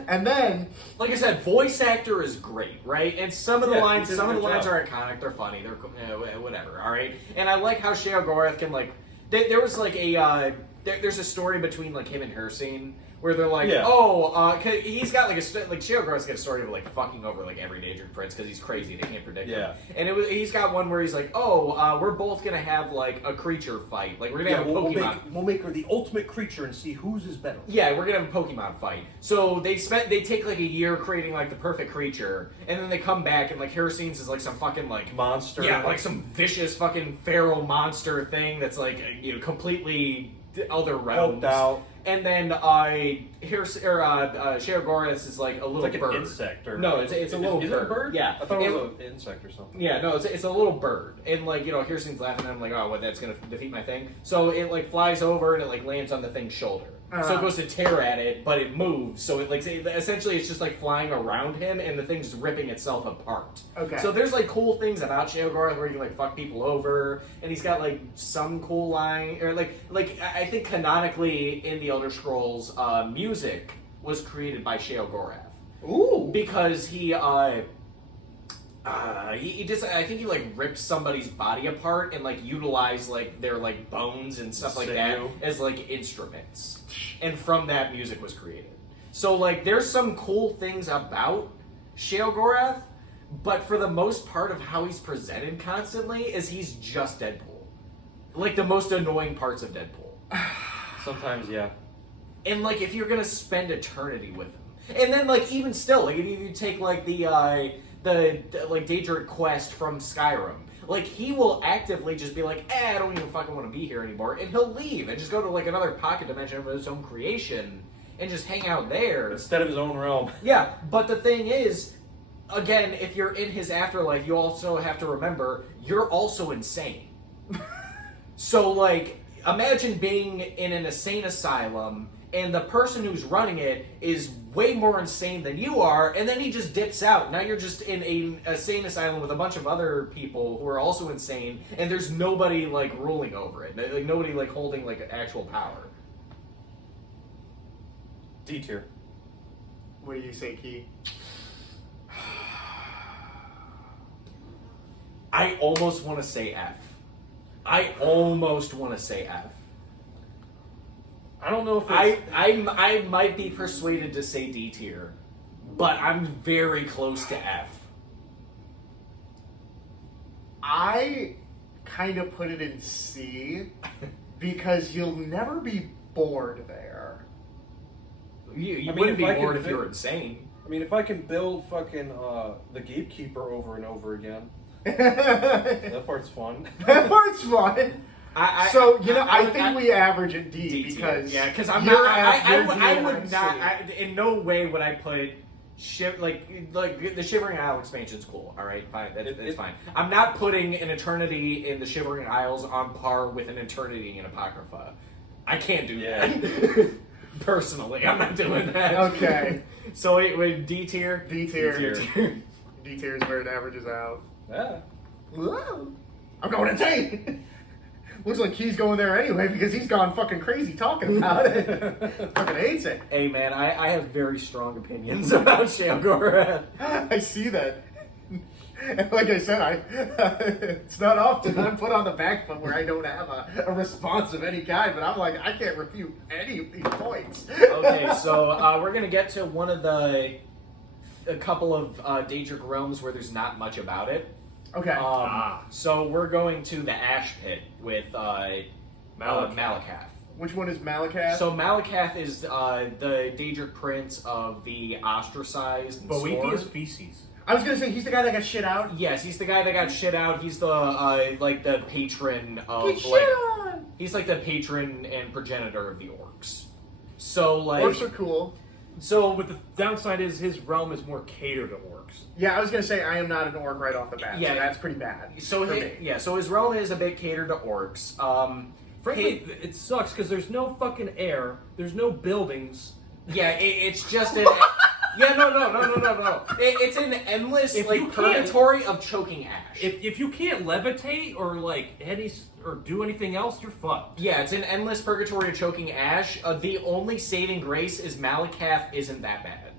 and then Like I said, voice actor is great, right? And some of the Yeah, lines, he did a some of the good lines job. are iconic. They're funny. They're whatever. All right. And I like how Sheogorath can like. There was like a there's a story between like him and Hirsine where they're like, Yeah. cause he's got like Sheogorath's got a story of like fucking over like every Daedric prince because he's crazy. They can't predict him. Yeah. And he's got one where he's like, we're both gonna have like a creature fight. Like we're gonna Yeah, have a Pokemon. we'll make her the ultimate creature and see whose is better. Yeah, we're gonna have a Pokemon fight. So they take like a year creating like the perfect creature, and then they come back and like Hircine's is like some fucking like Monster. yeah, like some vicious fucking feral monster thing that's like completely other realms. Helped out. and then Sheogorath is like a little It's like bird. an insect or No, it's a little is bird. it a bird? Yeah, I thought it was an insect or something. Yeah, no, it's a little bird, and like Hircine's laughing at him like, oh, what? That's gonna defeat my thing. So it like flies over and it like lands on the thing's shoulder. So it goes to tear at it, but it moves. So it like essentially it's just like flying around him, and the thing's ripping itself apart. Okay. So there's like cool things about Sheogorath where you can like fuck people over, and he's got like some cool line or like I think canonically in the Elder Scrolls, music was created by Sheogorath. Ooh. Because he just I think he like ripped somebody's body apart and like utilized like their like bones and stuff like that as like instruments, and from that music was created. So like there's some cool things about Sheogorath, but for the most part of how he's presented constantly is he's just Deadpool, like the most annoying parts of Deadpool. Sometimes, yeah. And like if you're gonna spend eternity with him, and then like even still, like if you take like the like Daedric quest from Skyrim, like he will actively just be like, I don't even fucking want to be here anymore, and he'll leave and just go to like another pocket dimension of his own creation and just hang out there Instead of his own realm. Yeah, but the thing is, again, if you're in his afterlife, you also have to remember you're also insane. So like imagine being in an insane asylum and the person who's running it is way more insane than you are, and then he just dips out. Now you're just in an insane asylum with a bunch of other people who are also insane, and there's nobody like ruling over it. Like nobody like holding like actual power. D tier. What do you say, Key? I almost want to say F. I almost want to say F. I don't know if it's... I might be persuaded to say D tier, but I'm very close to F. I kind of put it in C because you'll never be bored there. You I mean, wouldn't be if I bored could if you were pick- insane. I mean, if I can build fucking the Gatekeeper over and over again, that that part's fun. part's fun. I think we average at D, D tier. because because I'm you're not. F, you're D, I and would I'm not. C. In no way would I put like the Shivering Isle expansion's cool. All right, fine. It's fine. I'm not putting an eternity in the Shivering Isles on par with an eternity in Apocrypha. I can't do that. Personally, I'm not doing that. Okay. So wait, D tier. D tier. D tier. D tier is where it averages out. Yeah. Whoa. I'm going insane. Looks like Key's going there anyway because he's gone fucking crazy talking about it. Fucking hates it. Hey man, I have very strong opinions about Sheogorath. I see that. And like I said, it's not often I'm put on the back foot where I don't have a response of any kind, but I'm like, I can't refute any of these points. Okay, so we're gonna get to one of a couple of Daedric realms where there's not much about it. Okay. So we're going to the Ash Pit with Malakath. Which one is Malakath? So Malakath is the Daedric prince of the ostracized and Boethiah's sword. feces. I was gonna say he's the guy that got shit out. Yes, he's the guy that got shit out. He's the like the patron of Get like shit on. he's like the patron and progenitor of the orcs. So like Orcs are cool. So, but the downside is his realm is more catered to orcs. Yeah, I was gonna say I am not an orc right off the bat. Yeah. So that's pretty bad. So for his, me. yeah, so his realm is a bit catered to orcs. Frankly, it sucks because there's no fucking air, there's no buildings. Yeah, it's just an yeah, no. It's an endless If like you can't- purgatory of choking ash. If you can't levitate or like or do anything else, you're fucked. Yeah, it's an endless purgatory of choking ash. The only saving grace is Malakath isn't that bad.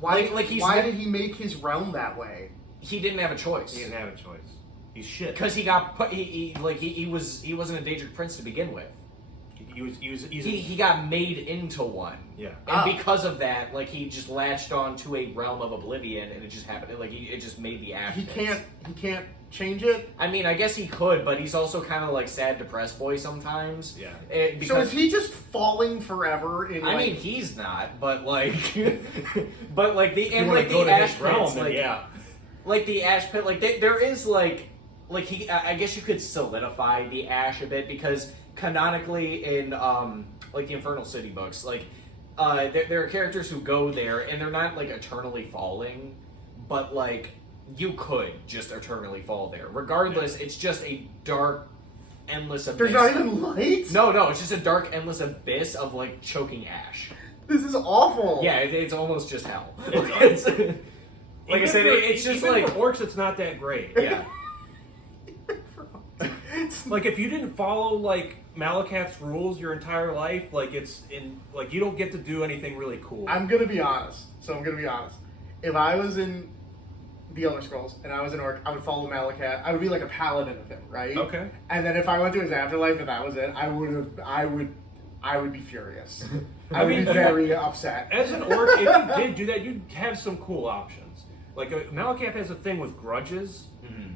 Why? Like he's why not- did he make his realm that way? He didn't have a choice. He didn't have a choice. He's shit. Because he got put. He wasn't a Daedric prince to begin with. He got made into one. Yeah. And because of that, like he just latched on to a realm of oblivion, and it just happened. Like it just made the ash. He pits. can't change it. I mean, I guess he could, but he's also kind of like sad, depressed boy sometimes. Yeah. So Because is he just falling forever? In I like, mean, he's not, but like, but like the If you and wanna like go the to ash his realm, pits, then like yeah. like the ash pit, like there is like he. I guess you could solidify the ash a bit because canonically in like the Infernal City books, like there are characters who go there and they're not like eternally falling, but like you could just eternally fall there. Regardless, it's just a dark, endless abyss. There's not even lights? No, it's just a dark, endless abyss of like choking ash. This is awful. Yeah, it's almost just hell. It's like I said, it's just even like for orcs, it's not that great. yeah. Like if you didn't follow like Malakath's rules your entire life, like it's in like you don't get to do anything really cool. I'm gonna be honest. If I was in the Elder Scrolls and I was an orc, I would follow Malakath. I would be like a paladin of him, right? Okay. And then if I went to his afterlife and that was it, I would be furious. I would be very upset. As an orc, if you did do that, you'd have some cool options. Like Malakath has a thing with grudges,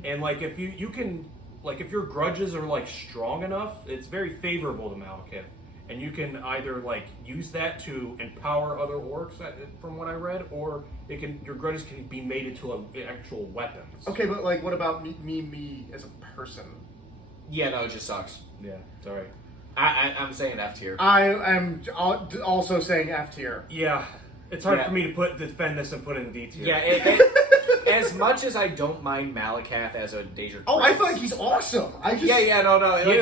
and like if you can, like if your grudges are like strong enough, it's very favorable to Malakath, and you can either like use that to empower other orcs, from what I read, or your grudges can be made into actual weapons. Okay, but like, what about me as a person? Yeah, no, it just sucks. Yeah, sorry. I'm saying F tier. I am also saying F tier. Yeah, it's hard for me to defend this and put it in D tier. Yeah, as much as I don't mind Malakath as a Daedric Oh, prince, I feel like he's awesome. no. Like,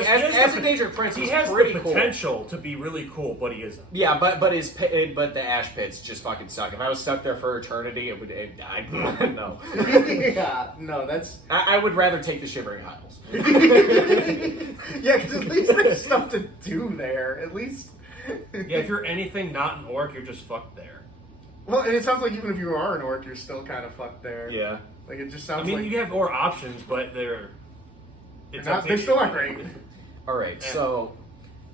as a Daedric prince, he he's has pretty the cool. potential to be really cool, but he isn't. Yeah, but the ash pits just fucking suck. If I was stuck there for eternity, I'd no. Yeah, no, that's... I would rather take the Shivering Isles. Yeah, because at least there's stuff to do there. At least... Yeah, if you're anything not an orc, you're just fucked there. Well, and it sounds like even if you are an orc, you're still kind of fucked there. Yeah. Like, it just sounds I mean, like... you have more options, but they're they're still not great. All right, so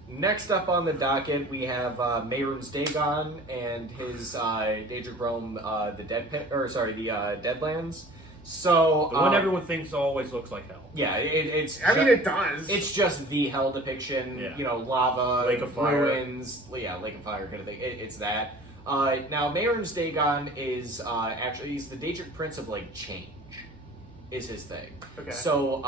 next up on the docket, we have Mehrunes Dagon and his Daedric realm, the Deadlands. So the one everyone thinks always looks like hell. yeah, it's. It does. It's just the hell depiction. Yeah. You know, lava, Lake of Fire. ruins. Yeah, Lake of Fire kind of thing. It's that. Now, Mehrunes Dagon is actually he's the Daedric Prince of like change, is his thing. Okay. So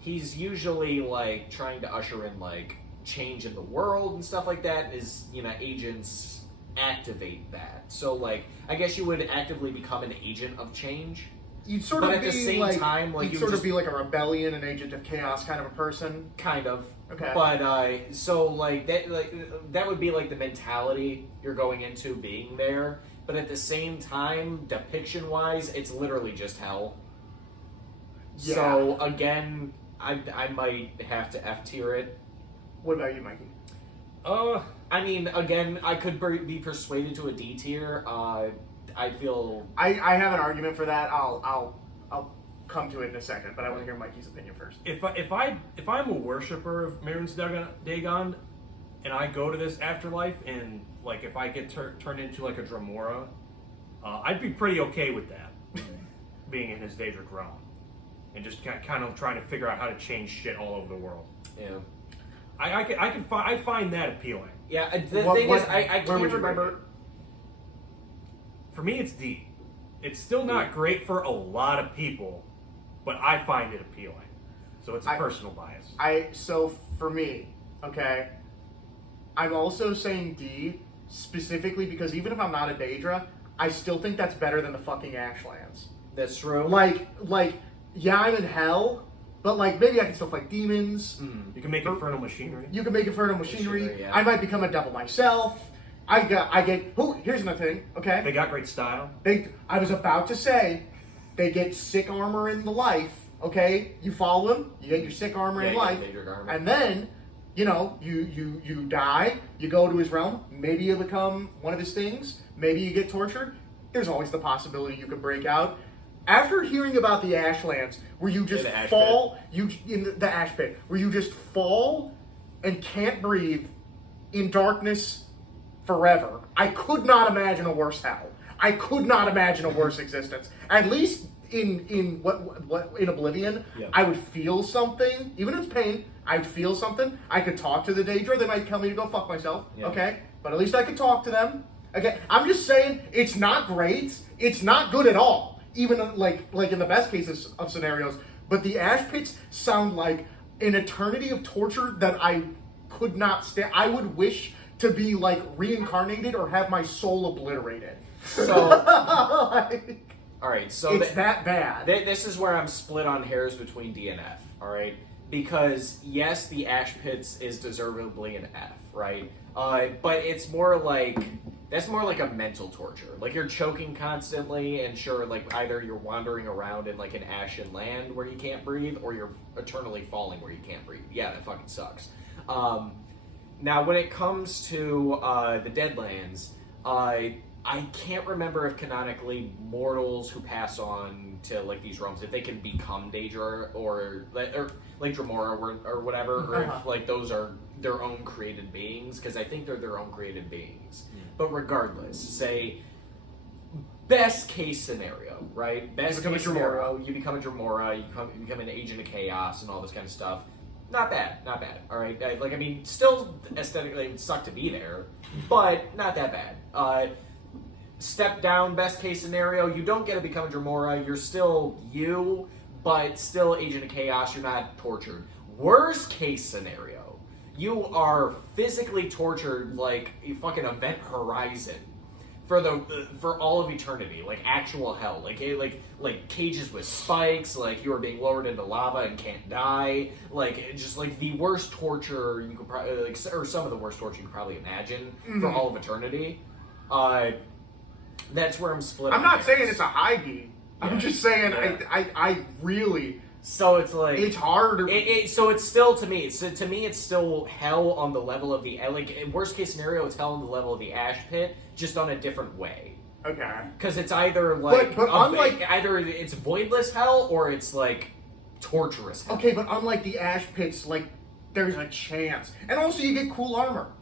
he's usually like trying to usher in like change in the world and stuff like that. Is agents activate that. So like I guess you would actively become an agent of change. You'd sort But of at be the same like, time, like, you'd you sort just- of be like a rebellion, an agent of chaos kind of a person. Kind of. Okay. But so like that would be like the mentality you're going into being there. But at the same time, depiction wise, it's literally just hell. Yeah. So again, I might have to F tier it. What about you, Mikey? I mean, again, I could be persuaded to a D tier. I feel I have an argument for that. I'll come to it in a second, but I want to hear Mikey's opinion first. If I'm a worshiper of Mehrunes Dagon, and I go to this afterlife, and like if I get turned into like a Dremora, I'd be pretty okay with that, being in his Daedric realm, and just kind of trying to figure out how to change shit all over the world. yeah. I find that appealing. Yeah, the thing What- is, I where can't would you rate remember. For me, it's D. It's still not great for a lot of people, but I find it appealing. So it's a personal bias. So for me, okay, I'm also saying D specifically because even if I'm not a Daedra, I still think that's better than the fucking Ashlands. That's true. Like, yeah, I'm in hell, but like maybe I can still fight demons. You can make infernal machinery. You can make infernal machinery. Machinery, yeah. I might become a devil myself. I get. Oh, here's another thing. Okay. They got great style. I was about to say, they get sick armor in the life. Okay, you follow him, you get your sick armor Yeah, in you get life, Daedric armor. and then you die. You go to his realm. Maybe you become one of his things. Maybe you get tortured. There's always the possibility you could break out. After hearing about the Ashlands, where you just the ash fall, in the ash pit, where you just fall and can't breathe in darkness forever. I could not imagine a worse hell. I could not imagine a worse existence. At least in in Oblivion, Yeah. I would feel something, even if it's pain. I'd feel something. I could talk to the Daedra. They might tell me to go fuck myself. Yeah. Okay, but at least I could talk to them. Okay, I'm just saying it's not great. It's not good at all. Even like in the best cases of scenarios. But the ash pits sound like an eternity of torture that I could not stand. I would wish to be like reincarnated or have my soul obliterated. So, Like, all right, so it's that bad. This is where I'm split on hairs between D and F, all right? Because, yes, the Ash Pits is deservedly an F, right? But it's more like, that's more like a mental torture. Like, you're choking constantly, and sure, like, either you're wandering around in, like, an ashen land where you can't breathe, or you're eternally falling where you can't breathe. Yeah, that fucking sucks. Now, when it comes to the Deadlands, I can't remember if canonically mortals who pass on to like these realms, if they can become Daedra or like Dremora or whatever, or if like those are their own created beings, because I think they're their own created beings. But regardless, say best case scenario, right? Best case scenario, you become a Dremora, you become an agent of chaos and all this kind of stuff. Not bad, not bad. All right, like I mean, still aesthetically it would suck to be there, but not that bad. Step down, best case scenario, you don't get to become a Dremora, you're still you, but still Agent of Chaos, you're not tortured. Worst case scenario, you are physically tortured like a fucking Event Horizon for all of eternity, like actual hell, like cages with spikes, like you are being lowered into lava and can't die, like just like the worst torture you could probably, like, or some of the worst torture you could probably imagine for all of eternity. That's where I'm split. I'm not saying it's a high D. I'm just saying I really. So it's like it's hard. So it's still to me. So to me, it's still hell on the level of the like worst case scenario. It's hell on the level of the Ash Pit, just on a different way. Okay. Because it's either like but unlike either it's voidless hell or it's like torturous hell. Okay, but unlike the Ash Pits, like there's a chance, and also you get cool armor.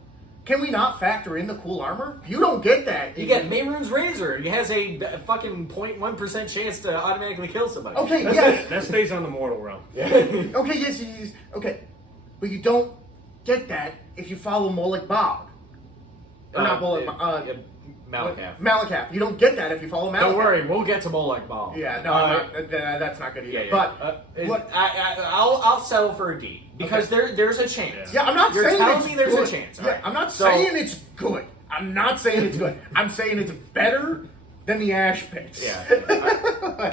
Can we not factor in the cool armor? You don't get that. You get Mehrunes Razor. It has a fucking 0.1% chance to automatically kill somebody. Okay, yeah. That stays on the mortal realm. Okay, yes. Okay. But you don't get that if you follow Moloch Bob. Or not Moloch, Malakath. Malakath. You don't get that if you follow Malakath. Don't worry, we'll get to Moloch Bob. Yeah, no, that's not good either. Yeah. But I'll settle for a D because there's a chance. Yeah, I'm not You're saying telling it's me there's good. a chance. Yeah, Right. I'm not saying it's good. I'm not saying it's good. I'm saying it's better than the Ash Pits. Yeah.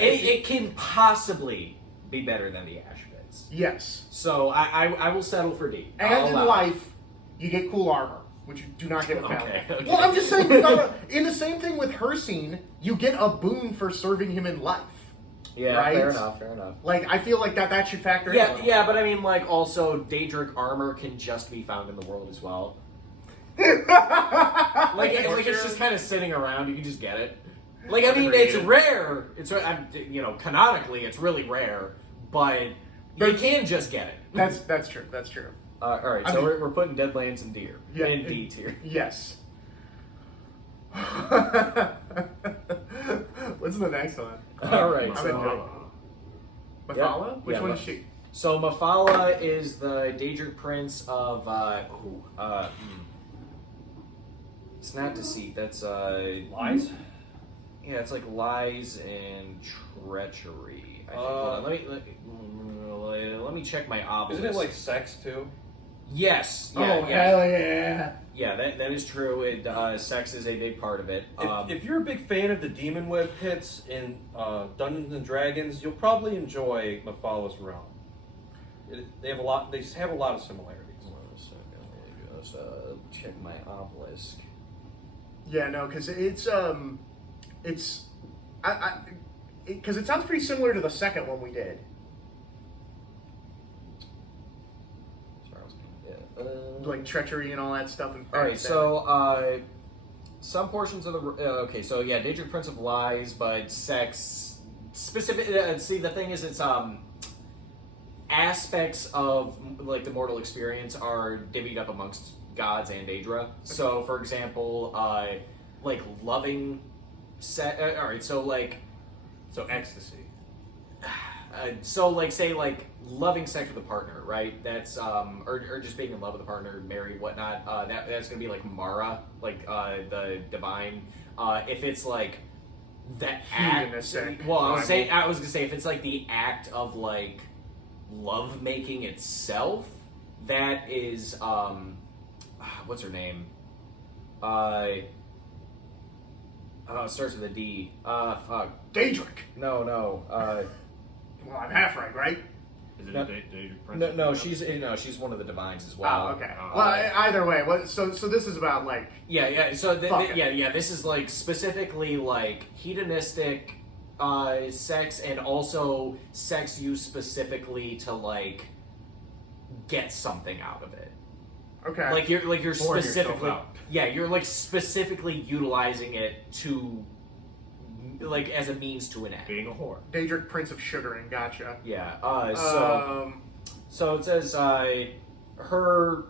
It can possibly be better than the Ash Pits. Yes. So I will settle for D. And in life, you get cool armor, which you do not get with Malakath. Okay. Well, I'm just saying, in the same thing with Hircine, you get a boon for serving him in life. Yeah, right? fair enough. Like, I feel like that should factor in. Yeah, but I mean, like, also, Daedric armor can just be found in the world as well. like it's just kind of sitting around. You can just get it. Like, I mean, it's rare. It's canonically, it's really rare, but you can just get it. That's true. That's true. All right, so we're putting Deadlands in D in D tier. Yes. What's the next one? All right, Mephala? Which one is Ma- she? So Mephala is the Daedric prince of it's not deceit. That's Lies? Yeah, it's like lies and treachery. I think. Hold on, let me check my obelisk. Isn't it like sex too? Yes. Hell yeah. Yeah, that is true. Sex is a big part of it. If you're a big fan of the Demon Web pits in Dungeons and Dragons, you'll probably enjoy Mephala's realm. They have a lot of similarities. Just check my obelisk. Yeah, no, because because it sounds pretty similar to the second one we did. Like treachery and all that stuff. All right, so some portions of the Daedric Prince of Lies, but sex specific. See, the thing is, it's aspects of like the mortal experience are divvied up amongst gods and Daedra. So, for example, like loving sex. All right, so ecstasy. So like say like loving sex with a partner, right? That's or just being in love with a partner, married, whatnot. That's gonna be like Mara, like the divine. If it's like that act, Humanistic. well, I was gonna say if it's like the act of like love making itself, that is what's her name? it starts with a D. Fuck. Daedric. No. Well, I'm half right? Is it No. a Daedric prince? No, she's one of the divines as well. Oh, okay. Well, either way, so this is about like Yeah. So Fuck it. this is like specifically like hedonistic sex, and also sex used specifically to like get something out of it. okay. Like you're Pouring yourself specifically out. you're like specifically utilizing it to like as a means to an end. Being a whore. Daedric, Prince of Sugaring. Gotcha. Yeah. Um, So it says her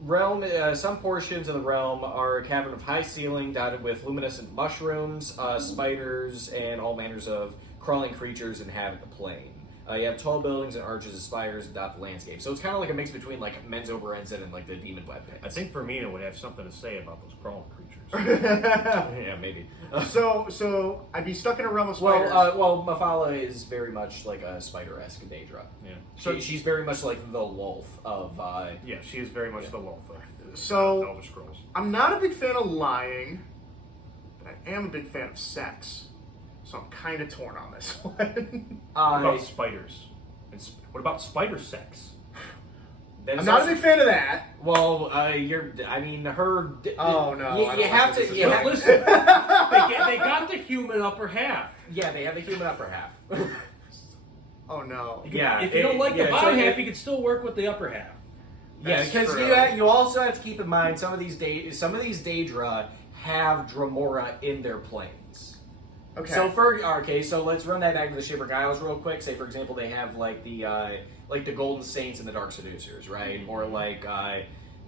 realm. Some portions of the realm are a cavern of high ceiling dotted with luminescent mushrooms, spiders, and all manners of crawling creatures inhabit the plain. You have tall buildings and arches and spires that dot the landscape. So it's kind of like a mix between like Men's Oberenzen and like the Demon Web Pits. I think Firmina would have something to say about those crawling creatures. Yeah, maybe. so I'd be stuck in a realm of spiders. Well, Mafala is very much like a spider-esque Daedra. Yeah. She's very much like the wolf of. Yeah, she is very much the wolf of So- Elder Scrolls. I'm not a big fan of lying, but I am a big fan of sex. So I'm kind of torn on this one. What about spiders? And what about spider sex? I'm not a big fan of that. Well, you're. I mean, her. Oh, no, I You don't have like to. this You at have, Listen, they got the human upper half. yeah, they have the human upper half. Oh no. You can- Yeah, if you don't like the yeah, bottom so half, it- you can still work with the upper half. Yeah, That's because true. you also have to keep in mind some of these Daedra have Dramora in their planes. Okay. So so let's run that back to the Shiver Giles real quick. Say for example they have like the Golden Saints and the Dark Seducers, right? Or like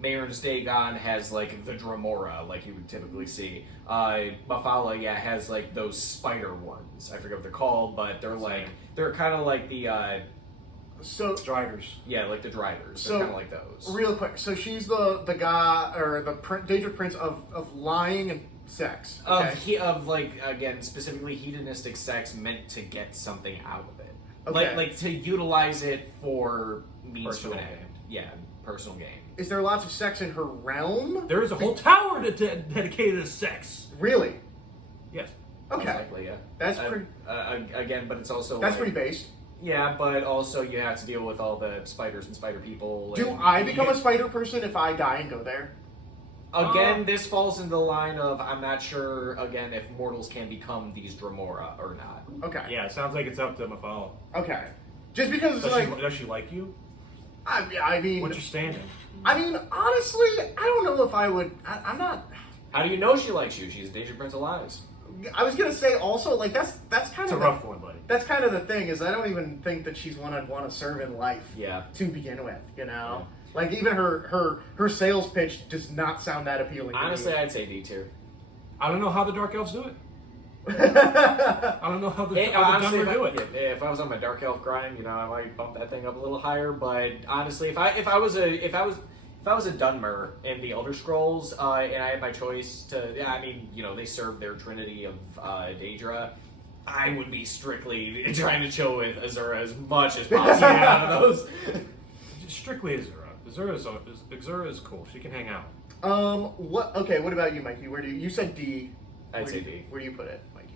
Mayor's Dagon has like the Dramora, like you would typically see. Mafala, has like those spider ones. I forget what they're called, but they're kind of like the so Driders. like the Driders. So, They're kind of like those. real quick, so she's the guy or the Daedric Prince of lying and sex. Okay. Of like again specifically hedonistic sex meant to get something out of it, Okay. like to utilize it for means Personal to an gain. end. Yeah, personal gain. Is there lots of sex in her realm? There is a whole tower dedicated to sex. Really? Yes. Most Okay. likely, yeah. That's pretty. Again, but it's also That's like, pretty based. Yeah, but also you have to deal with all the spiders and spider people. Do and I become a spider person if I die and go there? Again, this falls into the line of I'm not sure. Again, if mortals can become these Dramora or not. Okay. Yeah, it sounds like it's up to Mafala. Okay. Just because, Does she like you? I mean, What's your standing? I mean, honestly, I don't know if I would. I'm not. How do you know she likes you? She's a Daedric Prince of Lies. I was gonna say also like that's kind It's a of rough one, buddy. that's kind of the thing is I don't even think that she's one I'd want to serve in life. Yeah. To begin with, you know, like even her sales pitch does not sound that appealing. Honestly, to I'd say D tier. I don't know how the Dark Elves do it. me. I don't know how the Honestly, Dunmer do it. if I was on my Dark Elf grind, I might bump that thing up a little higher. But honestly, if I was a Dunmer in the Elder Scrolls, and I had my choice to, they serve their trinity of Daedra, I would be strictly trying to chill with Azura as much as possible out of those. Strictly Azura. Azura is cool. She can hang out. What? Okay. What about you, Mikey? Where do you said D? I'd say D. Where do you put it, Mikey?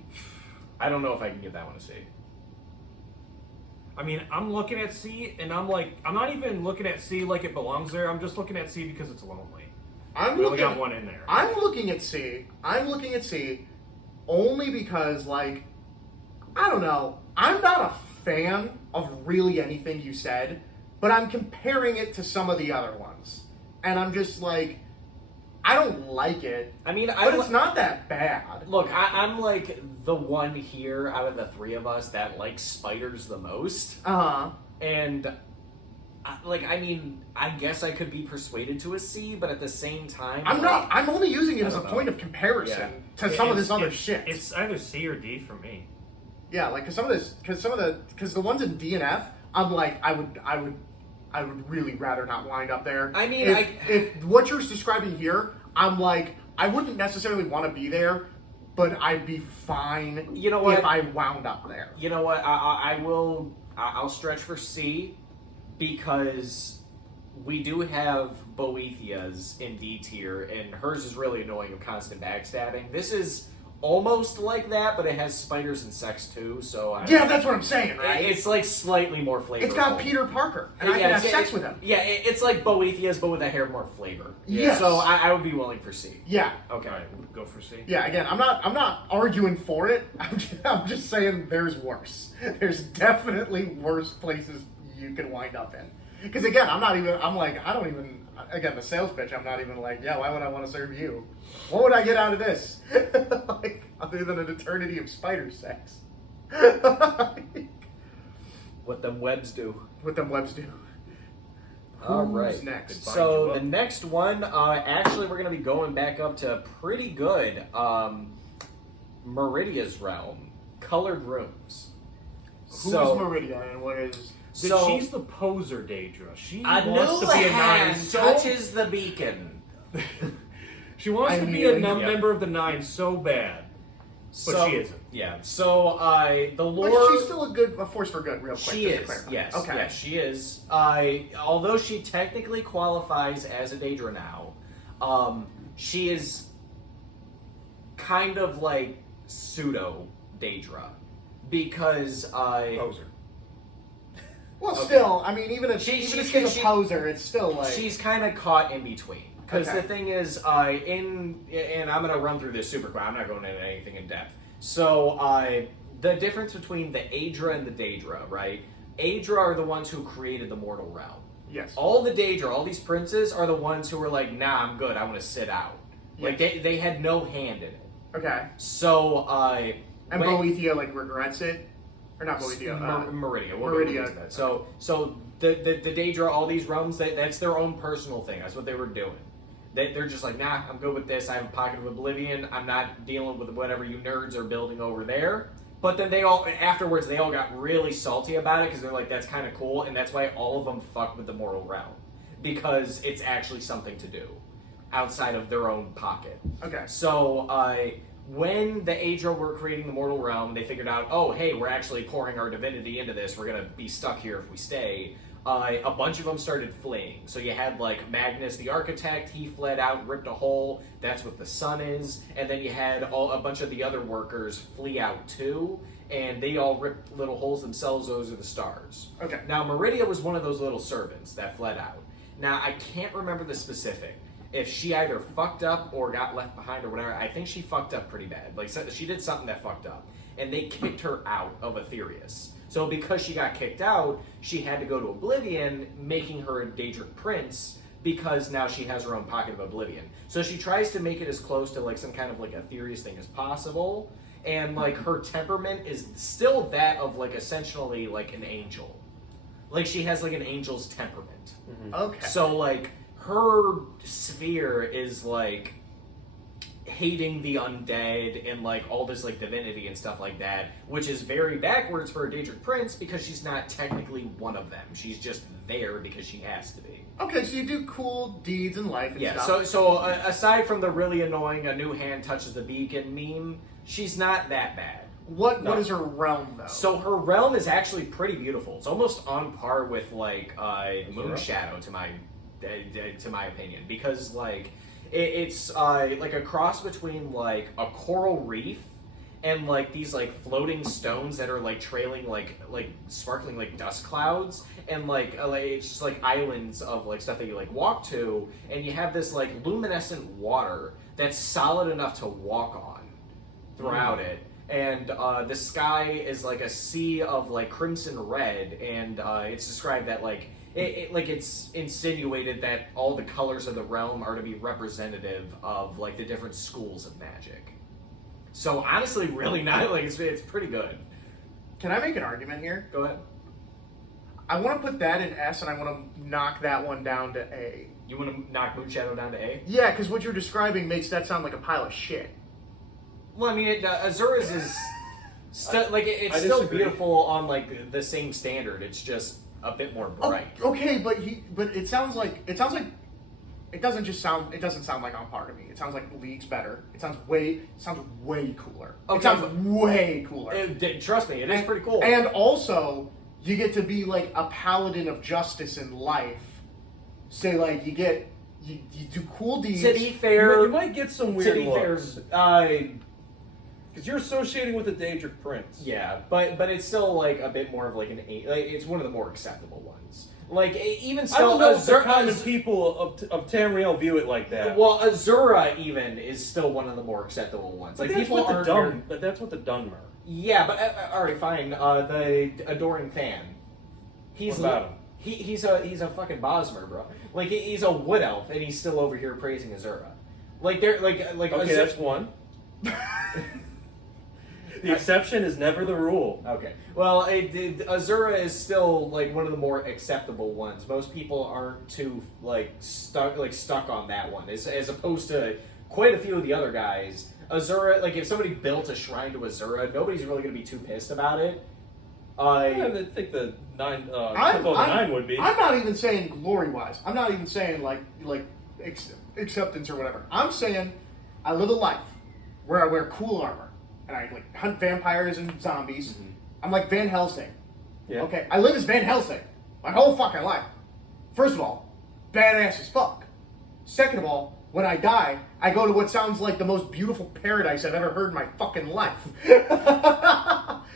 I don't know if I can give that one a C. I mean, I'm looking at C, and I'm like, I'm not even looking at C like it belongs there. I'm just looking at C because it's lonely. We only got one in there. I'm looking at C. I'm looking at C only because, like, I don't know. I'm not a fan of really anything you said, but I'm comparing it to some of the other ones. And I'm just like, I don't like it, I mean, but it's not that bad. Look, I'm like the one here out of the three of us that likes spiders the most. Uh-huh. And, I guess I could be persuaded to a C, but at the same time... I'm only using it I as a don't know. point of comparison Yeah. to some of this other shit. It's either C or D for me. Yeah, like, because the ones in D and F, I'm like, I would really rather not wind up there. I mean, if what you're describing here, I'm like, I wouldn't necessarily want to be there, but I'd be fine. You know what? If I wound up there. You know what? I'll stretch for C because we do have Boethia's in D tier, and hers is really annoying of constant backstabbing. This is almost like that, but it has spiders and sex too, so... Yeah, that's what I'm saying, right? It's like slightly more flavorful. It's got Peter Parker, and I can have sex with him. Yeah, it's like Boethia's, but with a hair more flavor. Yes. So I would be willing for C. Yeah. Okay. All right, we'll go for C. Yeah, again, I'm not arguing for it. I'm just saying there's worse. There's definitely worse places you can wind up in. Because again, again, the sales pitch, I'm not even like, yeah, why would I want to serve you? What would I get out of this? Like, other than an eternity of spider sex. What them webs do. What them webs do. All Who's right. next? So the next one, actually, we're going to be going back up to pretty good. Meridia's realm, colored rooms. Who's Meridia and what is? So she's the poser, Daedra. She a wants new to be a nine. hand touches the beacon. She wants to be a member of the Nine so bad, but she isn't. Yeah. So the lore. But she's still a force for good, real quick. She just to is. clarify. Yes. Okay. Yes, she is. Although she technically qualifies as a Daedra now, she is kind of like pseudo Daedra because Poser. Well, Okay. still, I mean, even if She's she's a poser, it's still like she's kind of caught in between. Because Okay. the thing is, and I'm going to run through this super quick. I'm not going into anything in depth. So the difference between the Aedra and the Daedra, right? Aedra are the ones who created the mortal realm. yes. All the Daedra, all these princes, are the ones who were like, nah, I'm good. I want to sit out. Like they had no hand in it. Okay. So And Boethia like regrets it, or not Boethia? Meridia. We'll Meridia. go into that. So the Daedra, all these realms, that's their own personal thing. That's what they were doing. They're just like, nah, I'm good with this. I have a pocket of oblivion. I'm not dealing with whatever you nerds are building over there. But then afterwards, they all got really salty about it because they're like, that's kind of cool. And that's why all of them fuck with the mortal realm. Because it's actually something to do outside of their own pocket. Okay. So when the Aedra were creating the mortal realm, they figured out, oh, hey, we're actually pouring our divinity into this. We're going to be stuck here if we stay. A bunch of them started fleeing. So you had like Magnus the Architect, he fled out, ripped a hole. That's what the sun is. And then you had a bunch of the other workers flee out too, and they all ripped little holes themselves. Those are the stars. Okay. Now Meridia was one of those little servants that fled out. Now I can't remember the specific. If she either fucked up or got left behind or whatever, I think she fucked up pretty bad. Like she did something that fucked up, and they kicked her out of Aetherius. So because she got kicked out, she had to go to Oblivion, making her a Daedric prince, because now she has her own pocket of Oblivion. So she tries to make it as close to like some kind of like Aetherius thing as possible, and like her temperament is still that of like essentially like an angel. Like she has like an angel's temperament. Mm-hmm. Okay. So like her sphere is like hating the undead and like all this like divinity and stuff like that, which is very backwards for a Daedric prince because she's not technically one of them. She's just there because she has to be. Okay, so you do cool deeds in life and Yeah. stuff. So aside from the really annoying "a new hand touches the beacon" meme, she's not that bad. What No. is her realm though? So her realm is actually pretty beautiful. It's almost on par with like Moonshadow to my opinion, because like it's like a cross between like a coral reef and like these like floating stones that are like trailing like sparkling like dust clouds, and like it's just like islands of like stuff that you like walk to, and you have this like luminescent water that's solid enough to walk on throughout it. And the sky is like a sea of like crimson red, and it's described that like it's insinuated that all the colors of the realm are to be representative of like the different schools of magic. So honestly, really not like it's pretty good. Can I make an argument here? Go ahead. I want to put that in S, and I want to knock that one down to A. You want to knock Moonshadow down to A? Yeah, because what you're describing makes that sound like a pile of shit. Well, I mean, Azura's is it's I still disagree. beautiful on like the same standard. It's just a bit more bright. Oh, okay, but it sounds like it doesn't sound like on par to me. It sounds like leagues better. It sounds way cooler. Okay. It sounds way cooler. Trust me, it is pretty cool. And also, you get to be like a paladin of justice in life say like you do cool deeds. To be fair, You might get some weird to be fair, looks. Because you're associating with the Daedric Prince. yeah, but it's still like a bit more of like it's one of the more acceptable ones. Like even I still, don't know if the common people of Tamriel view it like that. well, Azura even is still one of the more acceptable ones. But Like that's people what the aren't dumb. very- But that's what the Dunmer. Yeah, but all right, fine. The adoring fan. What about him? He's a fucking Bosmer, bro. Like he's a wood elf, and he's still over here praising Azura. Like they're like Okay, that's one. The exception is never the rule. Okay. Well, Azura is still like one of the more acceptable ones. Most people aren't too stuck on that one, as opposed to quite a few of the other guys. Azura, like if somebody built a shrine to Azura, nobody's really going to be too pissed about it. I think the nine would be. I'm not even saying glory wise. I'm not even saying like acceptance or whatever. I'm saying I live a life where I wear cool armor and I like hunt vampires and zombies. Mm-hmm. I'm like Van Helsing. Yeah. Okay, I live as Van Helsing my whole fucking life. First of all, badass as fuck. Second of all, when I die, I go to what sounds like the most beautiful paradise I've ever heard in my fucking life.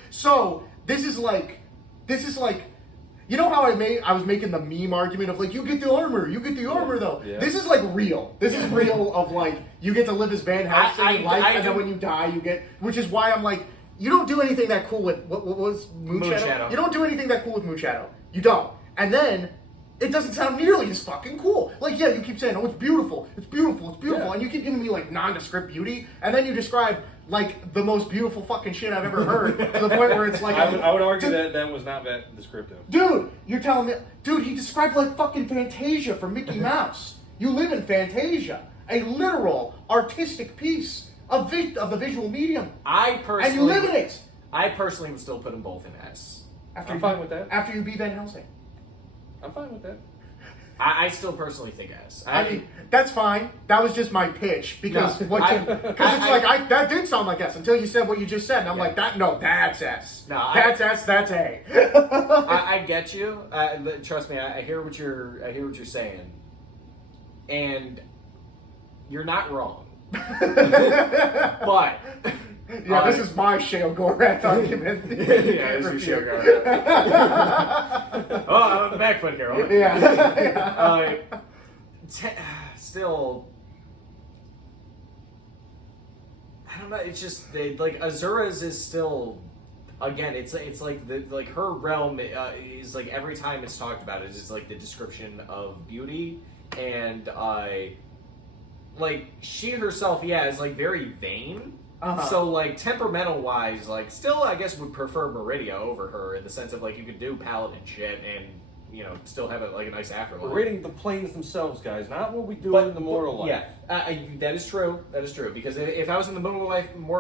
So this is like, you know how I was making the meme argument of like, you get the armor though. Yeah. This is like real. This is real of like, you get to live as Van Helsing in life, and then do- when you die, you get, which is why I'm like, you don't do anything that cool with, what was Moonshadow? Moonshadow. You don't do anything that cool with Moonshadow. You don't. And then, it doesn't sound nearly as fucking cool. Like, yeah, you keep saying, oh, it's beautiful, Yeah. and you keep giving me, like, nondescript beauty, and then you describe, like, the most beautiful fucking shit I've ever heard, to the point where it's like... I would argue that was not that descriptive. Dude, you're telling me... Dude, he described, like, fucking Fantasia from Mickey Mouse. You live in Fantasia, a literal, artistic piece of the visual medium. I personally, And you live in it! I personally would still put them both in S. I'm fine with that. After you be Van Helsing. I'm fine with that. I still personally think S. I mean, that's fine. That was just my pitch because No, that did sound like S until you said what you just said, and I'm Yeah. like, that's S. No, that's S. That's A. I get you. Trust me, I hear what you're saying, and you're not wrong. But yeah, this is my Shale Gorath argument. yeah, this is your Oh, I'm on the back foot here. Hold on. Yeah. Still, I don't know. It's just like Azura's is still. Again, it's like her realm is like every time it's talked about, it's just like the description of beauty and like she herself, yeah, is like very vain. Uh-huh. So like temperamental wise, like still I guess would prefer Meridia over her in the sense of like you could do paladin shit and you know still have a nice afterlife. We're reading the planes themselves, guys, not what we do But- in the mortal life. Yeah, that is true. That is true. Because if I was in the mortal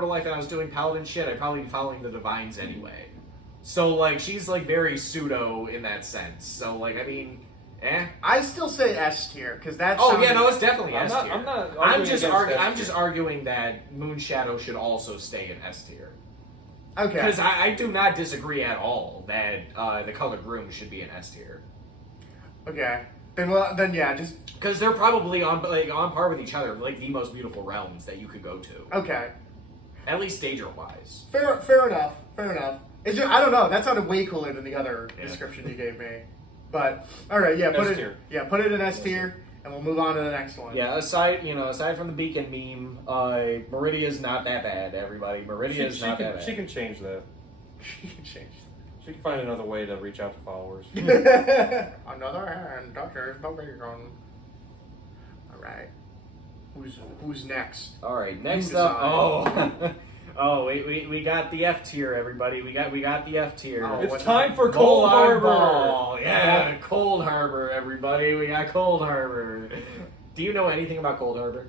life and I was doing paladin shit, I'd probably be following the divines anyway. So like she's like very pseudo in that sense. So like I mean, I still say S tier because that's. Oh yeah, no, it's definitely I'm S not- tier. I'm not I'm arguing just against S I'm tier. just arguing that Moonshadow should also stay in S tier. Okay. Because I do not disagree at all that the Colored Room should be in S tier. Okay. Then yeah, just Because they're probably on par with each other, like the most beautiful realms that you could go to. okay. At least Daedric wise. Fair enough. It's just, I don't know. That sounded way cooler than the other Yeah. description you gave me. But all right, yeah, put S it. tier. Yeah, put it in S tier, and we'll move on to the next one. Yeah, aside from the beacon meme, Meridia's not that bad. Everybody, Meridia's not that bad. She can change that. She can change. She can find another way to reach out to followers. Another hand touches the bacon. All right. Who's next? All right, next Who up. decided? Oh, we got the F tier, everybody. We got the F tier. Oh, It's what time the- for Cold Harbor. Ball. Yeah, Cold Harbor, everybody. We got Cold Harbor. Do you know anything about Cold Harbor?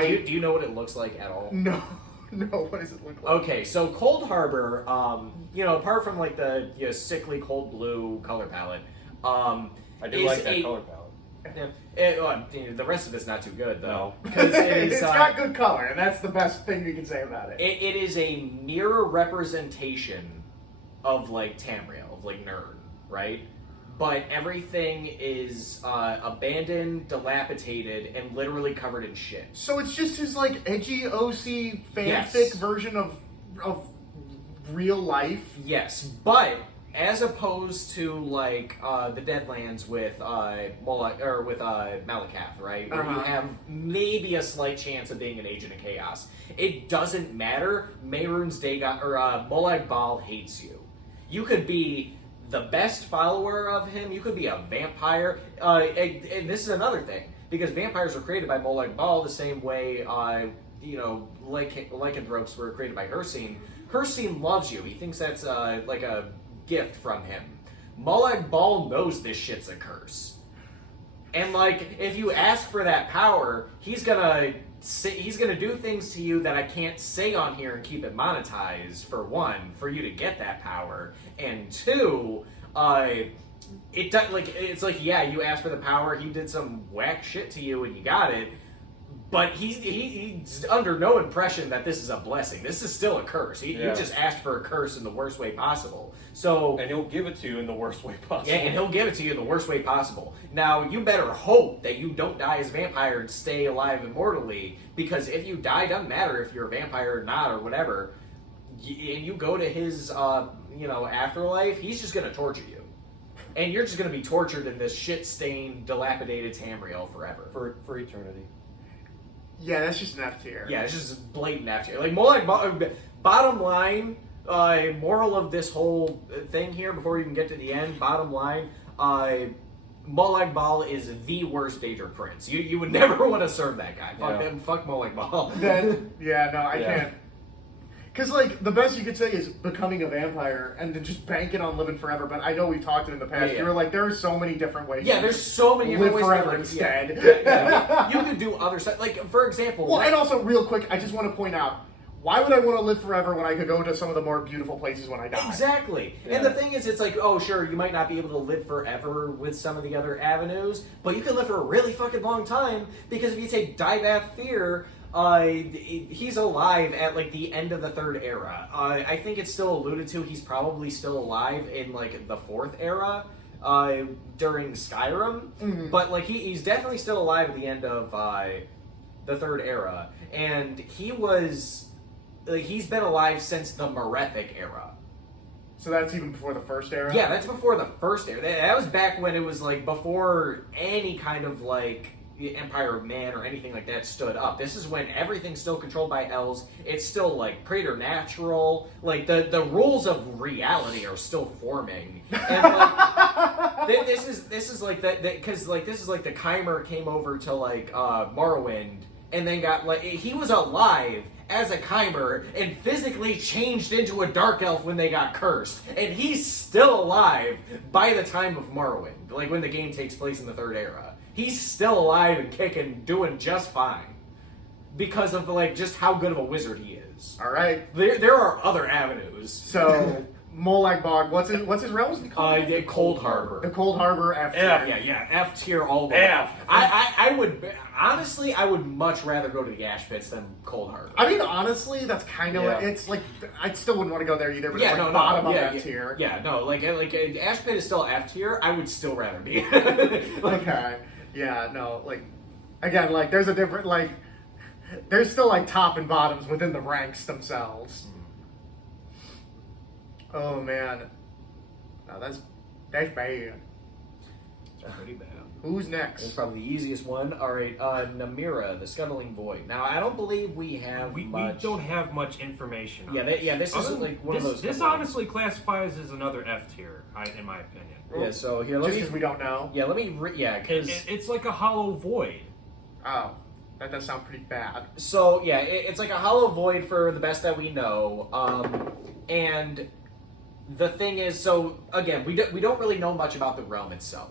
Do you know what it looks like at all? No. What does it look like? Okay, so Cold Harbor, apart from like the sickly cold blue color palette, I do is like that a- color palette. the rest of it's not too good though. No. Because It's got good color, and that's the best thing you can say about it. it is a mirror representation of like Tamriel, of like Nerd, right? but everything is abandoned, dilapidated, and literally covered in shit. So it's just his like edgy OC fanfic Yes. version of real life. Yes, but as opposed to like the Deadlands with Malakath, right, where you have maybe a slight chance of being an agent of chaos, it doesn't matter. Mehrunes Dagon or Molag Bal hates you. You could be the best follower of him. You could be a vampire, and this is another thing because vampires were created by Molag Bal the same way lycanthropes were created by Hircine. Hircine loves you. He thinks that's like a gift from him. Molag Bal knows this shit's a curse. And like, if you ask for that power, he's gonna do things to you that I can't say on here and keep it monetized. For one, for you to get that power, and two, it's like yeah, you asked for the power, he did some whack shit to you, and you got it. But he's under no impression that this is a blessing. This is still a curse. You just asked for a curse in the worst way possible. So, and he'll give it to you in the worst way possible. Yeah, and he'll give it to you in the worst way possible. Now, you better hope that you don't die as a vampire and stay alive immortally, because if you die, doesn't matter if you're a vampire or not or whatever, and you go to his, afterlife, he's just going to torture you. And you're just going to be tortured in this shit-stained, dilapidated Tamriel forever. For eternity. Yeah, that's just an F tier. Yeah, it's just blatant F tier. Like, bottom line, moral of this whole thing here, before we even get to the end, bottom line, Molag Bal is the worst Daedric prince. You would never want to serve that guy. Fuck him. Fuck Molag Bal. I can't. Because, like, the best you could say is becoming a vampire and then just banking on living forever. But I know we've talked in the past. Yeah. You were like, there are so many different ways. Yeah, there's so many different ways live to forever live. instead. Yeah. You could do other stuff. Like, for example... Well, and also, real quick, I just want to point out, why would I want to live forever when I could go to some of the more beautiful places when I die? Exactly. Yeah. And the thing is, it's like, oh, sure, you might not be able to live forever with some of the other avenues, but you can live for a really fucking long time, because if you take Divath Fear... he's alive at like the end of the third era. I think it's still alluded to. He's probably still alive in like the fourth era during Skyrim, but like he's definitely still alive at the end of the third era, and he's been alive since the Merethic era. So that's even before the first era? Yeah, that's before the first era. That was back when it was like before any kind of like the Empire of Man or anything like that stood up. This is when everything's still controlled by elves. It's still like preternatural. Like the rules of reality are still forming. And like this is like that because like this is like the Chimer came over to like Morrowind and then got like he was alive as a Chimer and physically changed into a dark elf when they got cursed, and he's still alive by the time of Morrowind, like when the game takes place in the third era. He's still alive and kicking, doing just fine. Because of like just how good of a wizard he is. Alright. There are other avenues. So Molag Bal, what's his realm called? Cold Harbor. The Cold Harbor F tier. Yeah, F tier all the way. I would honestly I would much rather go to the Ash Pits than Cold Harbor. I mean, honestly, that's kind of it's like I still wouldn't want to go there either. But it's like bottom of F tier. Yeah, no, like Ash Pit is still F tier. I would still rather be. Okay. Yeah, no, like, again, like, there's a different, like, there's still, like, top and bottoms within the ranks themselves. Oh, man. No, that's bad. It's pretty bad. Who's next? It's probably the easiest one. All right, Namira, the Scuttling Void. Now, I don't believe we have we much... We don't have much information on this is like one of those... This honestly classifies as another F tier, in my opinion. Yeah, so here, Just because we don't know? Yeah, let me... because... It's like a hollow void. Oh, that does sound pretty bad. So, yeah, it's like a hollow void for the best that we know. And the thing is, so, again, we don't really know much about the realm itself.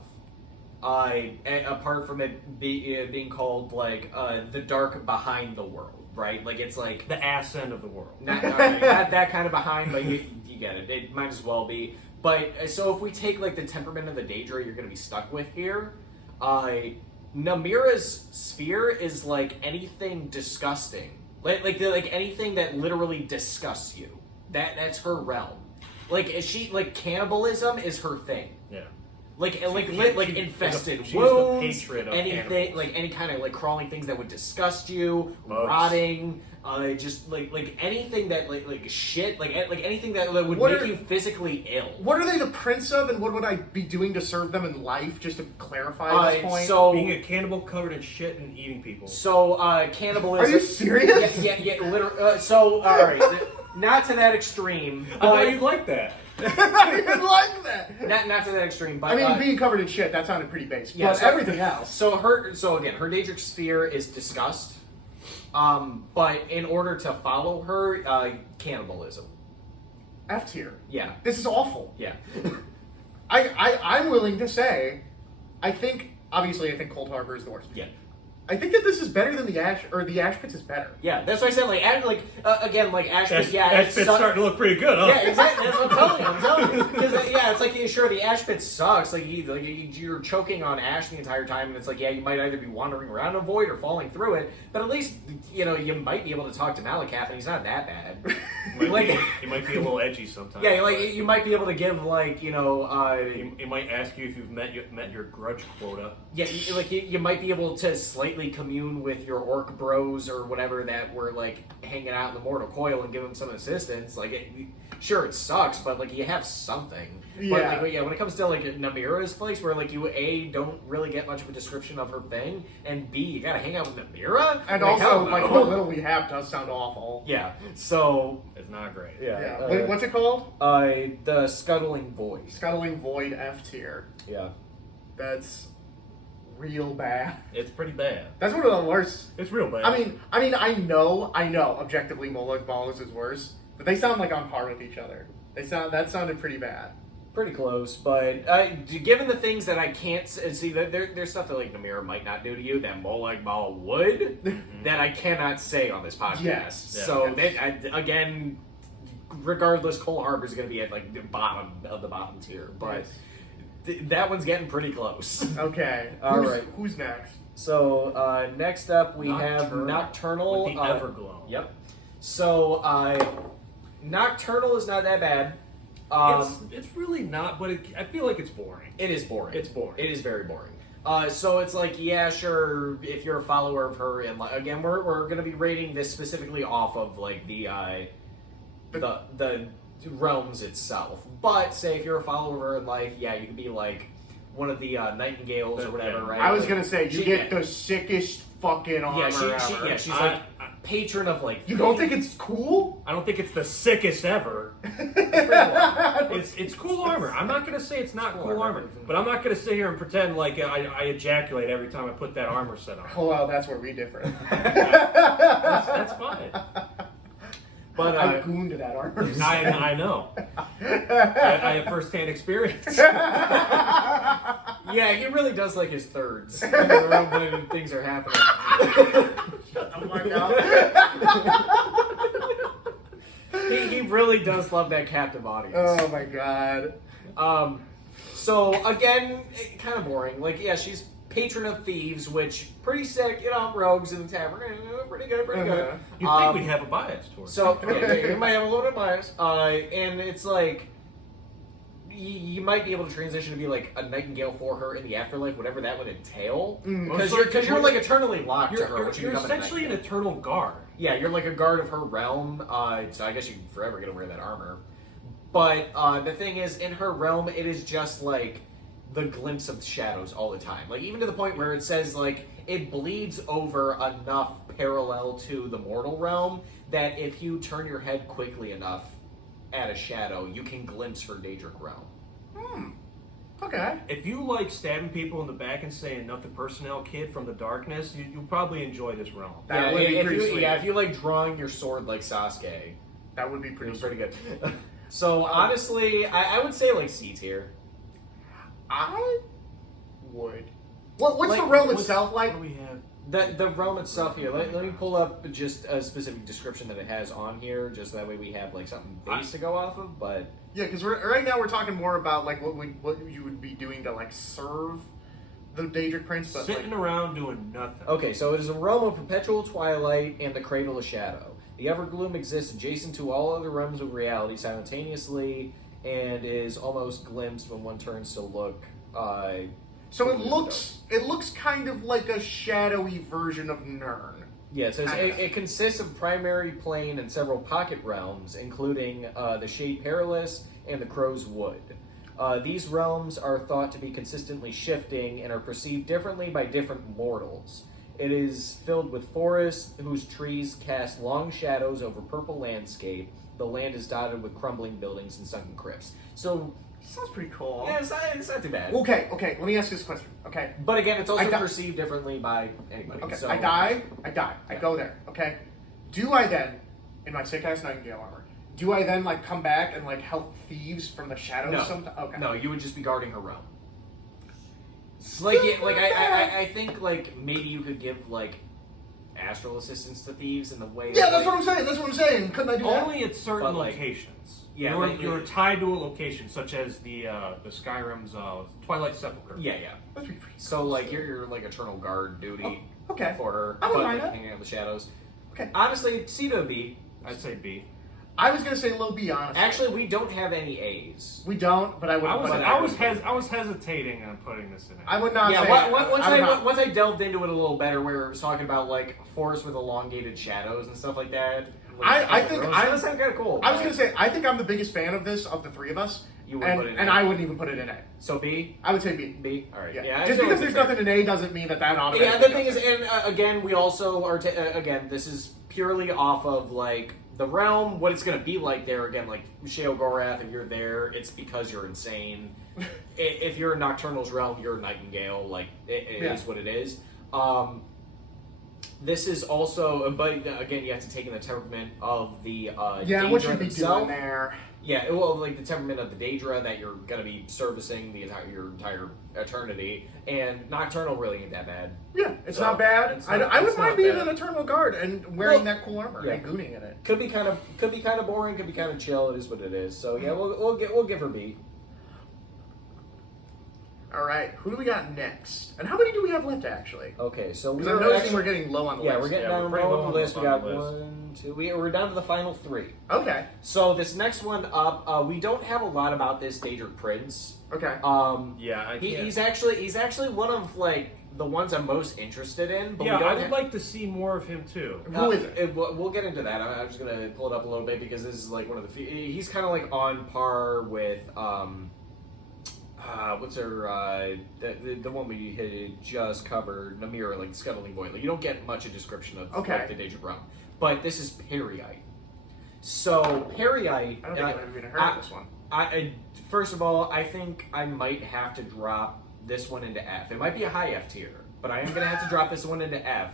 Apart from it being called, like, the dark behind the world, right? Like, it's like... The ass end of the world. Not that kind of behind, but you get it. It might as well be. But, so if we take, like, the temperament of the Daedra you're going to be stuck with here, Namira's sphere is, like, anything disgusting. Like anything that literally disgusts you. That's her realm. Like, cannibalism is her thing. Yeah. like infested she's the wounds, patron of anything cannibals. like any kind of like crawling things that would disgust you, Bugs. rotting, just like anything that like shit, like anything that would What make are- you physically ill. What are they the prince of, and what would I be doing to serve them in life? Just to clarify this point. So Being a cannibal covered in shit and eating people. cannibalism. Are you serious? Yeah. Literally. So all right, not to that extreme, I thought but you'd like that. I didn't like that. not to that extreme. But I mean, being covered in shit, that sounded pretty basic. yeah, But so- everything else. So again, her Daedric sphere is disgust. But in order to follow her, cannibalism. F tier. Yeah. This is awful. Yeah. I'm willing to say, I think Cold Harbor is the worst. Yeah. I think that this is better than the Ash Pits is better. Yeah, that's what I said. Again, Ash Pit. Yeah, That it's bit's starting to look pretty good, huh? Yeah, exactly. That's what I'm telling you. Because it's like sure, the Ash Pit sucks. Like you're choking on ash the entire time, and it's like you might either be wandering around a void or falling through it. But at least you might be able to talk to Malakath, and he's not that bad. He might be a little edgy sometimes. Yeah, you might be able to give He might ask you if you've met your grudge quota. yeah, you might be able to slightly commune with your orc bros or whatever that were hanging out in the mortal coil and give them some assistance. Sure, it sucks, but you have something. Yeah. But when it comes to Namira's place, where you A, don't really get much of a description of her thing, and B, you gotta hang out with Namira, And hell also, no. what little we have does sound awful. Yeah. So It's not great. Yeah. What's it called? the scuttling voice. Scuttling Void F tier. Yeah. That's real bad. It's pretty bad. That's one of the worst. It's real bad. I know, objectively Molag Balls is worse, but they sound on par with each other. That sounded pretty bad. Pretty close, but given the things that I can't see, there's stuff that Namira might not do to you that Molag Bal would, that I cannot say on this podcast. Yes. Yeah. So again, regardless, Cold Harbor is going to be at the bottom of the bottom tier, but that one's getting pretty close. Okay. All right. Who's next? So next up we have Nocturnal. Nocturnal. With the Everglow. Yep. So Nocturnal is not that bad. It's really not, but I feel like it's boring. It is boring. It's boring. It is very boring. So it's sure, if you're a follower of her, and again, we're going to be rating this specifically off of the realms itself. But say if you're a follower of her in life, you could be one of the nightingales or whatever, right? I was gonna say you She- get the sickest fucking armor ever. she's I- patron of You don't think it's cool? I don't think it's the sickest ever. It's cool armor. I'm not gonna say it's not cool armor, but I'm not gonna sit here and pretend like I ejaculate every time I put that armor set on. Oh well, that's where we differ. That's fine. But I gooned that armor. I know. I have first-hand experience. yeah, he really does like his thirds in the room when things are happening. Oh my god. He really does love that captive audience. Oh my god. So again, kind of boring. She's patron of thieves, which pretty sick. Rogues in the tavern, pretty good. You'd think we'd have a bias towards So it. you might have a little bit of bias, and it's you might be able to transition to be a nightingale for her in the afterlife, whatever that would entail. Because you're eternally locked to her. You're, when you you're become a essentially an nightingale. eternal guard. Yeah, you're a guard of her realm, so I guess you're forever going to wear that armor. But the thing is, in her realm, it is just the glimpse of shadows all the time. Even to the point where it says, it bleeds over enough parallel to the mortal realm that if you turn your head quickly enough at a shadow, you can glimpse her Daedric realm. Okay. If you like stabbing people in the back and saying "nothing personnel, kid" from the darkness, you'll probably enjoy this realm. That would be pretty sweet. if you like drawing your sword like Sasuke, That would be pretty it's sweet. pretty good. So honestly, I would say C tier. I would. What's Like, the realm what's- itself like? What do we have? The realm itself here. Let me pull up just a specific description that it has on here, just that way we have something base to go off of. But Yeah, because right now we're talking more about what you would be doing to serve the Daedric Prince, but Sitting around doing nothing. okay, so it is a realm of perpetual twilight and the cradle of shadow. The Evergloom exists adjacent to all other realms of reality simultaneously, and is almost glimpsed when one turns to look So it looks kind of like a shadowy version of Nirn. Yeah, so it consists of primary plane and several pocket realms, including the Shade Perilous and the Crow's Wood. These realms are thought to be consistently shifting and are perceived differently by different mortals. It is filled with forests whose trees cast long shadows over purple landscape. The land is dotted with crumbling buildings and sunken crypts. So, Sounds pretty cool. yeah, it's not too bad. Okay, let me ask this question. Okay. But again, it's also perceived differently by anybody. Okay, So, I die. Yeah. I go there. Okay. Do I then, in my sick ass nightingale armor, do I then like come back and like help thieves from the shadows? No. Okay. No, you would just be guarding her realm. I think like maybe you could give like astral assistance to thieves in the way. Yeah, of, that's what I'm saying. Couldn't I do that? Only at certain But, like, locations. yeah, you're tied to a location, such as the Skyrim's Twilight Sepulchre. Yeah. That'd be pretty So cool. like you're like eternal guard duty Okay. for her, I wouldn't but mind like that. hanging out in the shadows. Okay. Honestly, C to B. I'd say B. I was gonna say low B, honestly. Actually, we don't have any A's. we don't, but I would. I was hesitating on putting this in. I would not Yeah, say. once I delved into it a little better, where it was talking about like forests with elongated shadows and stuff like that. I think that sounded kind of cool. I was gonna say I think I'm the biggest fan of this of the three of us. You would put it in and A. I wouldn't even put it in A. So B. I would say B. B. All right. Yeah. Yeah. I Just feel because like there's that's nothing in A doesn't mean that automatically. Yeah, the thing is, and again, we also are. Again, this is purely off of like the realm, what it's going to be like there. Again, like Sheo Gorath, if you're there, it's because you're insane. If you're in Nocturnal's realm, you're a Nightingale. Like it is what it is. This is also, but again, you have to take in the temperament of the what Daedra should be themselves. doing there? Yeah, well, like the temperament of the Daedra that you're gonna be servicing your entire eternity, and Nocturnal really ain't that bad. Yeah, it's So, not bad. it's I not- wouldn't it's mind not being bad. an Eternal Guard and wearing Well, that cool armor yeah. and gooning in it. Could be kind of boring. Could be kind of chill. It is what it is. So yeah, we'll give her B. All right, who do we got next? And how many do we have left actually? Okay, so Because I'm noticing we're getting low on the list. we're getting Yeah, down we're pretty low low on on the list. the We got list. 1, 2. We're down to the final 3. Okay. So this next one up, we don't have a lot about this Daedric Prince. Okay. Yeah, He's actually one of like the ones I'm most interested in. But yeah, we don't I would like to see more of him too. Who is it? We'll get into that. I'm just gonna pull it up a little bit because this is like one of the few. He's kind of like on par with what's her the one we had just covered, Namira, like the Scuttling Boy. Like you don't get much a description of like, the Daedric realm, but this is Periite. So Periite. I don't think I've even heard of this one. I first of all, I think I might have to drop this one into F. It might be a high F tier, but I am going to have to drop this one into F.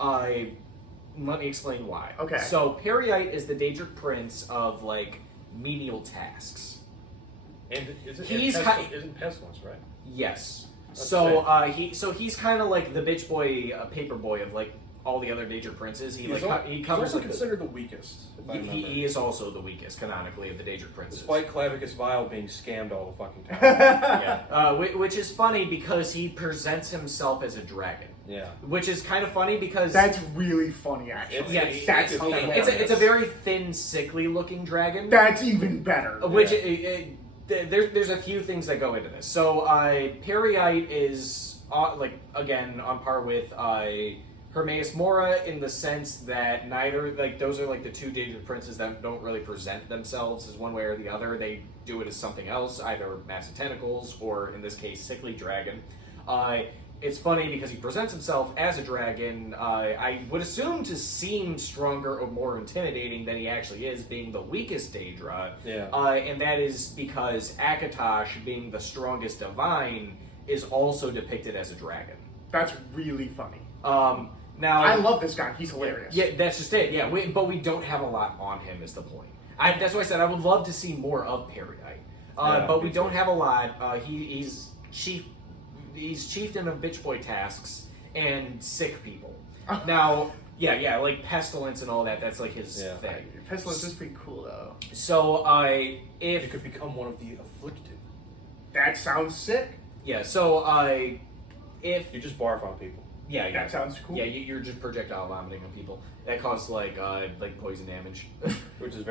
Let me explain why. Okay. So Periite is the Daedric Prince of like menial tasks. And isn't Pestilence, right? Yes. That's So he's kind of like the bitch boy, paper boy of like all the other Daedric princes. He He's covers also like considered the weakest. If I remember. he is also the weakest canonically of the Daedric princes. Despite Clavicus Vile being scammed all the fucking time. Yeah, which is funny because he presents himself as a dragon. Yeah. Which is kind of funny because That's really funny, actually. That's it's hilarious. it's a very thin, sickly looking dragon. That's even better. Which there's a few things that go into this. So Periite is like again on par with Hermaeus Mora in the sense that neither like those are like the two Daedric princes that don't really present themselves as one way or the other. They do it as something else, either massive tentacles or in this case sickly dragon. It's funny because he presents himself as a dragon. I would assume to seem stronger or more intimidating than he actually is, being the weakest Daedra. Yeah. And that is because Akatosh, being the strongest divine, is also depicted as a dragon. That's really funny. Now I love this guy. He's hilarious. Yeah, that's just it. Yeah, but we don't have a lot on him. Is the point? That's why I said I would love to see more of Periite. But we don't have a lot. He's chieftain of bitch boy tasks and sick people. Now, yeah, like pestilence and all that. That's like his thing. Pestilence is pretty cool, though. So if It could become one of the afflicted. That sounds sick. yeah, so if You just barf on people. yeah, That sounds cool. yeah, you're just projectile vomiting on people. That causes like poison damage. Which is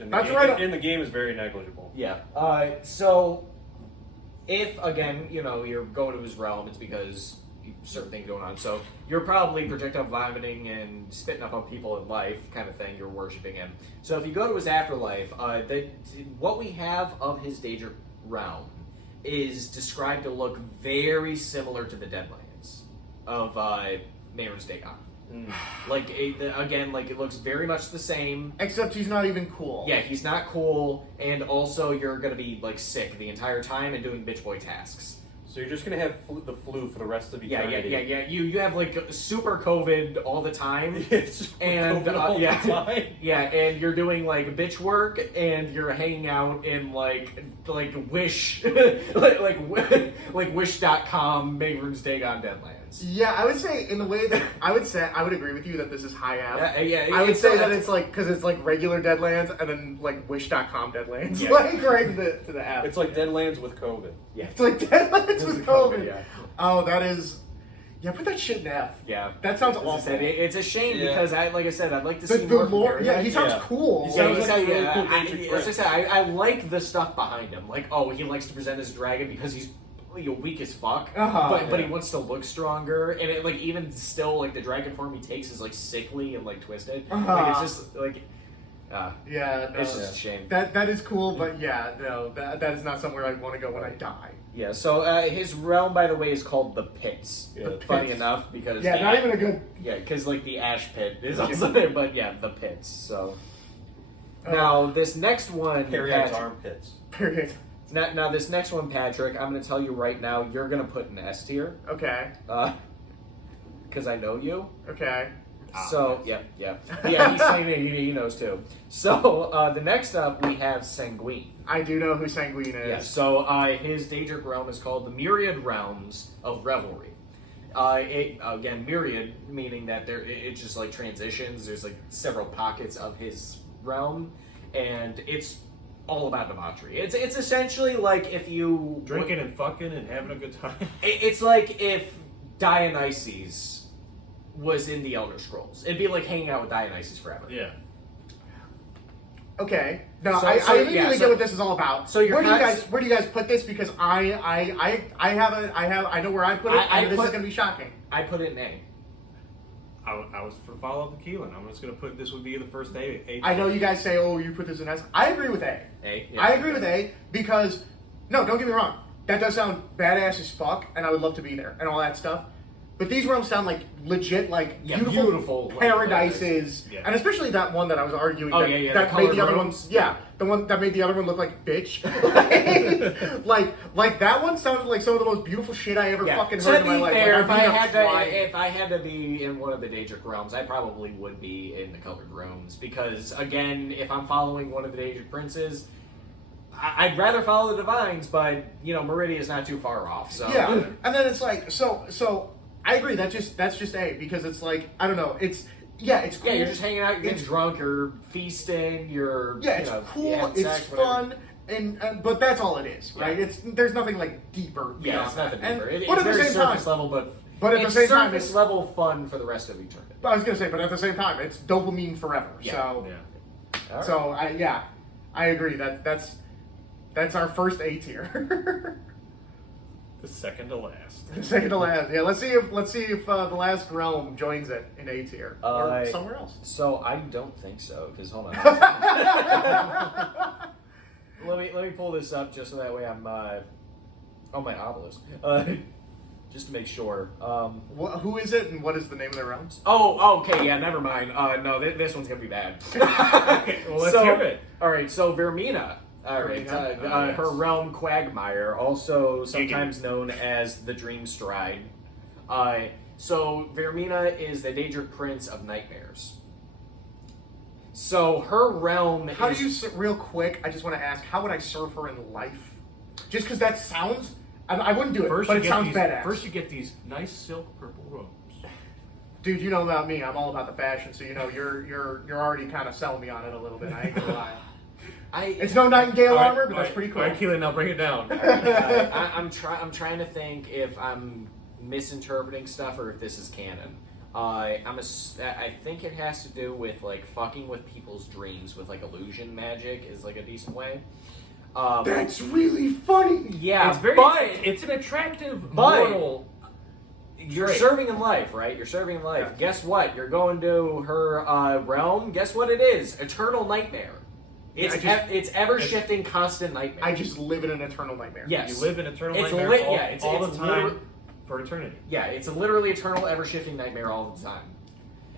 in That's right. in the game is very negligible. Yeah. So if again, you're going to his realm, it's because certain things going on. So you're probably projectile vomiting and spitting up on people in life, kind of thing. You're worshiping him. So if you go to his afterlife, what we have of his Daedric realm is described to look very similar to the Deadlands of Mayor's Dagon. Like it looks very much the same. Except he's not even cool. Yeah, he's not cool, and also you're gonna be like sick the entire time and doing bitch boy tasks. So you're just gonna have the flu for the rest of Yeah. eternity. You have like super COVID all the time, and COVID all the time. yeah, and you're doing like bitch work, and you're hanging out in like Wish, like Wish.com, Mayor's Dagon Deadlands. Yeah, I would say in the way that I would agree with you that this is high F. Yeah, I would say that it's like because it's like regular Deadlands and then like Wish.com Deadlands, like right to the F. It's like Deadlands with COVID. Yeah, It's like Deadlands with COVID. Yeah. Oh, that is. Yeah, put that shit in F. Yeah, That sounds As I awful. said, it's a shame Yeah. because I'd like to The see more. from lore. Paradise. Yeah, he sounds Yeah. cool. He sounds like a really cool I, Daedric as I said, I like the stuff behind him. Like, oh, he likes to present his dragon because he's weak as fuck, but he wants to look stronger. And it even still the dragon form he takes is sickly and twisted. Like it's just Yeah, no, it's just a shame. that is cool, but yeah, no, that is not somewhere I want to go when I die. Yeah. So his realm, by the way, is called the Pits. Yeah, the Funny Pits. enough, because Yeah, not even a good. Yeah, because the ash pit is also there, but yeah, the Pits. So now this next one, Period's Patrick- armpits. Period. Now this next one, Patrick, I'm going to tell you right now, you're going to put an S tier, Okay. because I know you. Okay. So yeah, he's saying it. He knows too. So the next up we have Sanguine. I do know who Sanguine is. Yeah. So his Daedric realm is called the Myriad Realms of Revelry. Again, myriad meaning that it just transitions. There's several pockets of his realm, and it's all about debauchery. It's essentially like if you Drinking and fucking and having a good time. It's like if Dionysus was in the Elder Scrolls. It'd be like hanging out with Dionysus forever. Yeah. Okay. No, So- I so, immediately yeah, so- get what this is all about. so you're where do you guys put this? Because I know where I put it, I and this put- is gonna be shocking. I put it in A. I was for follow up the Keelan. I'm just gonna put this would be the first A. I know you guys say, "Oh, you put this in S." I agree with A. A. I agree with A because no, don't get me wrong. That does sound badass as fuck, and I would love to be there and all that stuff. But these realms sound like legit, beautiful paradises, Yeah. and especially that one that I was arguing. Oh, that, yeah, that the made the colored other rooms. ones. Yeah, the one that made the other one look like bitch. like that one sounded like some of the most beautiful shit I ever fucking To heard in be my life. fair, Like, if I had to be in one of the Daedric realms, I probably would be in the colored rooms because, again, if I'm following one of the Daedric princes, I'd rather follow the Divines, but Meridia is not too far off. So yeah, and then it's so. I agree. That's just A because it's I don't know. It's cool. Yeah, you're just hanging out, you're getting drunk, you're feasting, you're it's cool, you have it's sex, whatever. fun, and but that's all it is, right? Yeah. There's nothing deeper. Yeah, beyond it's nothing that. deeper. And, It's but at the very same surface time, level, but But at the it's same time, surface it's- level fun for the rest of eternity. I was gonna say, but at the same time, it's dopamine forever. Yeah. So, Yeah. All right. so I agree. That's our first A tier. The second to last. Second to last. Yeah, let's see if the last realm joins it in A tier or somewhere else. So I don't think so, because hold on. let me pull this up just so that way I'm on my obelisk. Just to make sure. Who is it, and what is the name of the realms? Oh, okay, yeah, never mind. No, this one's gonna be bad. Okay, well, let's hear it. All right, so Vermina. All right, Vermina? Yes. her realm Quagmire, also sometimes known as the Dream Stride. So Vermina is the Daedric Prince of Nightmares. So her realm How is... do you, real quick, I just want to ask, how would I serve her in life? Just because that sounds, I wouldn't do it, but it sounds badass. First, you get these nice silk purple robes. Dude, you know about me, I'm all about the fashion, so you're already kind of selling me on it a little bit, I ain't gonna lie. It's no Nightingale armor, but that's pretty cool. All right, Keelan, now bring it down. I'm trying to think if I'm misinterpreting stuff or if this is canon. I think it has to do with fucking with people's dreams with illusion magic is a decent way. That's really funny. Yeah, It's very. but It's an attractive but- mortal. you're trait. serving in life, right? You're serving in life. Yeah. Guess what? You're going to her realm. Guess what it is? Eternal nightmare. It's it's ever shifting, constant nightmare. I just live in an eternal nightmare. Yes. You live in eternal It's nightmare lit- all, yeah, it's- all it's the time liter- for eternity. Yeah, it's a literally eternal, ever-shifting nightmare all the time.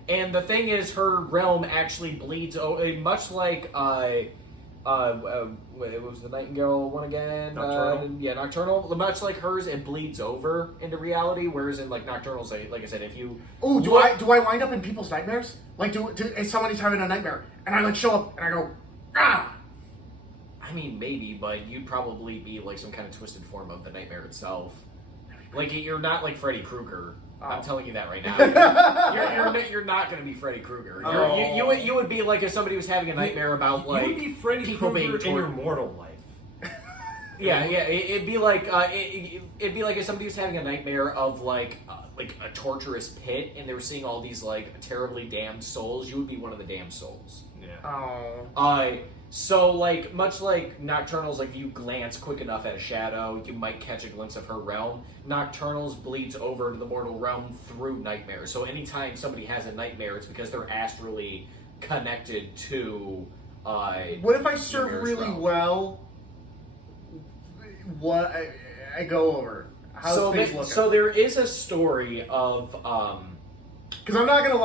And the thing is, her realm actually bleeds. Much like what was the Nightingale one again? Nocturnal? Yeah, Nocturnal. Much like hers, it bleeds over into reality. Whereas in like Nocturnal, like I said, if you Oh, do I wind up in people's nightmares? Like, if somebody's having a nightmare and I like show up and I go, ah. I mean, maybe, but you'd probably be like some kind of twisted form of the nightmare itself. Like you're not like Freddy Krueger. I'm telling you that right now. You're not going to be Freddy Krueger. You would be like if somebody was having a nightmare about like you would be Freddy people being Krueger in your tortured. mortal life. Yeah. It'd be like it'd be like if somebody was having a nightmare of like a torturous pit, and they were seeing all these like terribly damned souls. You would be one of the damned souls. Yeah. Oh. So like much like Nocturnals, like if you glance quick enough at a shadow, you might catch a glimpse of her realm. Nocturnals bleeds over to the mortal realm through nightmares. So anytime somebody has a nightmare, it's because they're astrally connected to. What if I serve Nightmare's really realm. well? What I go over? How's things looking? So there is a story of Because I'm not gonna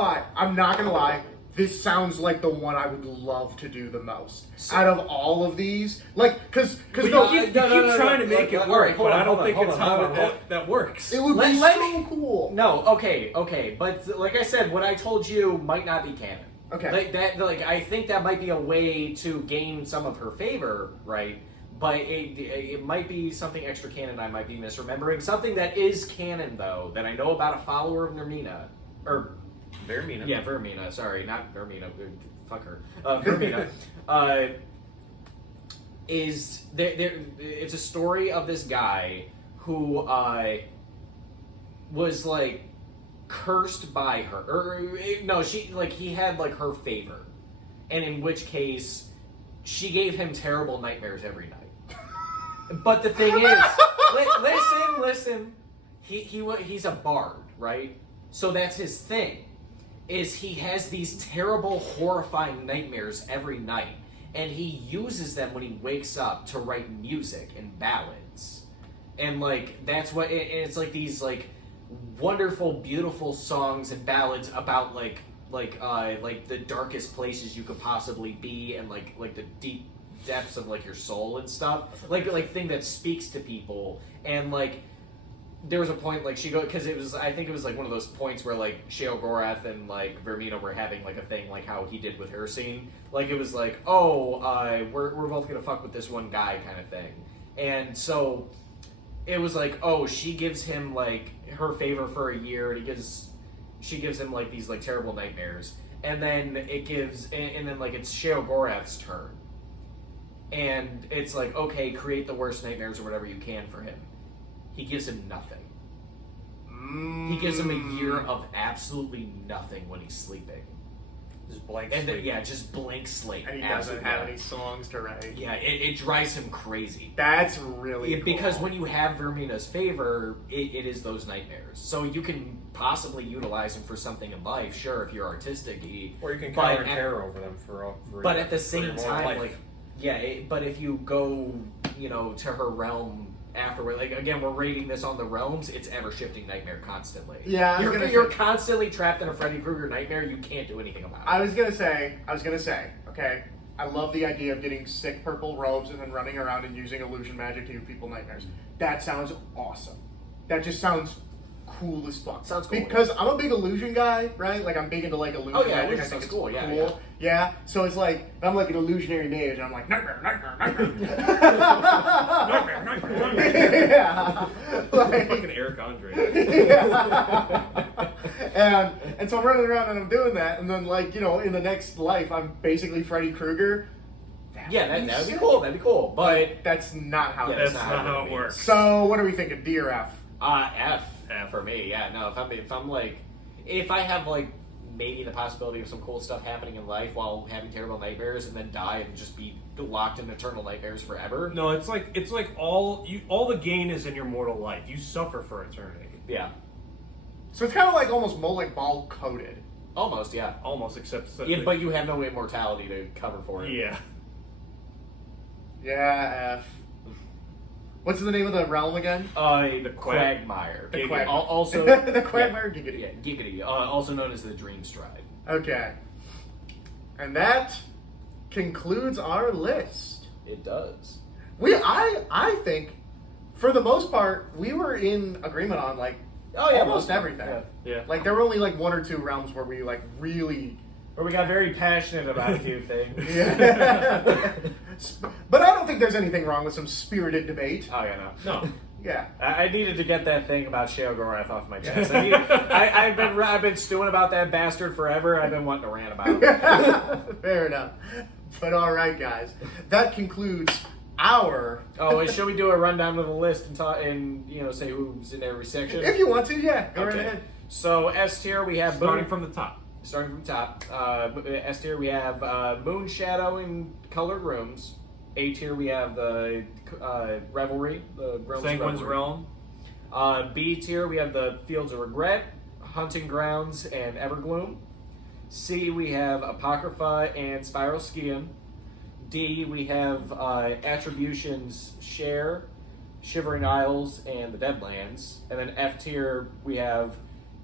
lie. This sounds like the one I would love to do the most out of all of these. Like, because You no, keep no, trying to make it all work, right, hold but on, I don't hold think on, it's hold on, how hold on. that works. it would be Let so me- cool. no, okay, but like I said, what I told you might not be canon. Okay. Like I think that might be a way to gain some of her favor, right? But it might be something extra canon I might be misremembering. Something that is canon though, that I know about a follower of Nermina, or Vermina. yeah, Vermina. Sorry, not Vermina. Fuck her. Vermina. Is there? It's a story of this guy who was like cursed by her, or no, he had like her favor, and in which case she gave him terrible nightmares every night. But the thing is, listen. He's a bard, right? So that's his thing. Is he has these terrible, horrifying nightmares every night, and he uses them when he wakes up to write music and ballads, and like that's what and it's like these like wonderful, beautiful songs and ballads about like the darkest places you could possibly be, and like the deep depths of like your soul and stuff, like thing that speaks to people. And like there was a point like because I think it was like one of those points where like Sheogorath and like Vermina were having like a thing like how he did with her scene. Like it was like, we're both gonna fuck with this one guy kind of thing. And so it was like, she gives him like her favor for a year, and she gives him like these like terrible nightmares, and then and then like it's Sheogorath's turn, and it's like, okay, create the worst nightmares or whatever you can for him. He gives him nothing. He gives him a year of absolutely nothing when he's sleeping. Just blank And slate. just blank slate. And he doesn't Absolutely have nothing. any songs to write. Yeah, it drives him crazy. That's really cool. Because when you have Vermina's favor, it is those nightmares. So you can possibly utilize him for something in life, sure, if you're artistic. Or you can but counter at- terror over them for But at the for same your mortal time, life. like, yeah, but if you go, to her realm afterward, like, again, we're rating this on the realms, it's ever-shifting nightmare constantly. Yeah, I was gonna You're say- constantly trapped in a Freddy Krueger nightmare, you can't do anything about it. I was gonna say, okay, I love the idea of getting sick purple robes and then running around and using illusion magic to give people nightmares. That sounds awesome. That just sounds cool as fuck. Sounds cool, Because I'm a big illusion guy, right? Like I'm big into like illusion Oh, yeah, magic. illusion I think sounds it's cool, yeah, cool. Yeah. So it's like I'm like an illusionary mage, and I'm like nightmare. Yeah. Like, Fucking Eric Andre. yeah. And so I'm running around and I'm doing that, and then like in the next life I'm basically Freddy Krueger. Yeah, that'd be cool, But, That's not how. yeah, it That's is. not how it works. So what are we thinking? D or F? F for me, yeah. No, if I have like maybe the possibility of some cool stuff happening in life while having terrible nightmares, and then die and just be locked in eternal nightmares forever. No, it's like all the gain is in your mortal life. You suffer for eternity. Yeah, So it's kind of like almost Molech Ball coded. almost. Yeah, Almost, except that yeah, but you have no immortality to cover for it. yeah. Yeah, F. What's the name of the realm again? The Quagmire. The Quagmire. Also, The Quagmire Giggity. Yeah, Giggity. Also known as the Dream Stride. Okay. And that concludes our list. It does. I think, for the most part, we were in agreement on almost everything. Yeah. Like there were only like one or two realms where we like really. But we got very passionate about a few things. Yeah. But I don't think there's anything wrong with some spirited debate. Oh yeah, no. No. Yeah. I needed to get that thing about Sheogorath off my chest. I've been stewing about that bastard forever. I've been wanting to rant about it. Fair enough. But all right, guys, that concludes our. Oh, should we do a rundown of the list and talk and say who's in every section? If you want to, yeah, go right Okay. ahead. So S tier we have Starting from the top. Starting from top. S tier we have Moon Shadow in Colored Rooms. A tier we have the Revelry, the Realms of Sanguine's Revelry. Realm. B tier we have the Fields of Regret, Hunting Grounds, and Evergloom. C we have Apocrypha and Spiral Skian. D we have Attributions Share, Shivering Isles, and the Deadlands. And then F tier we have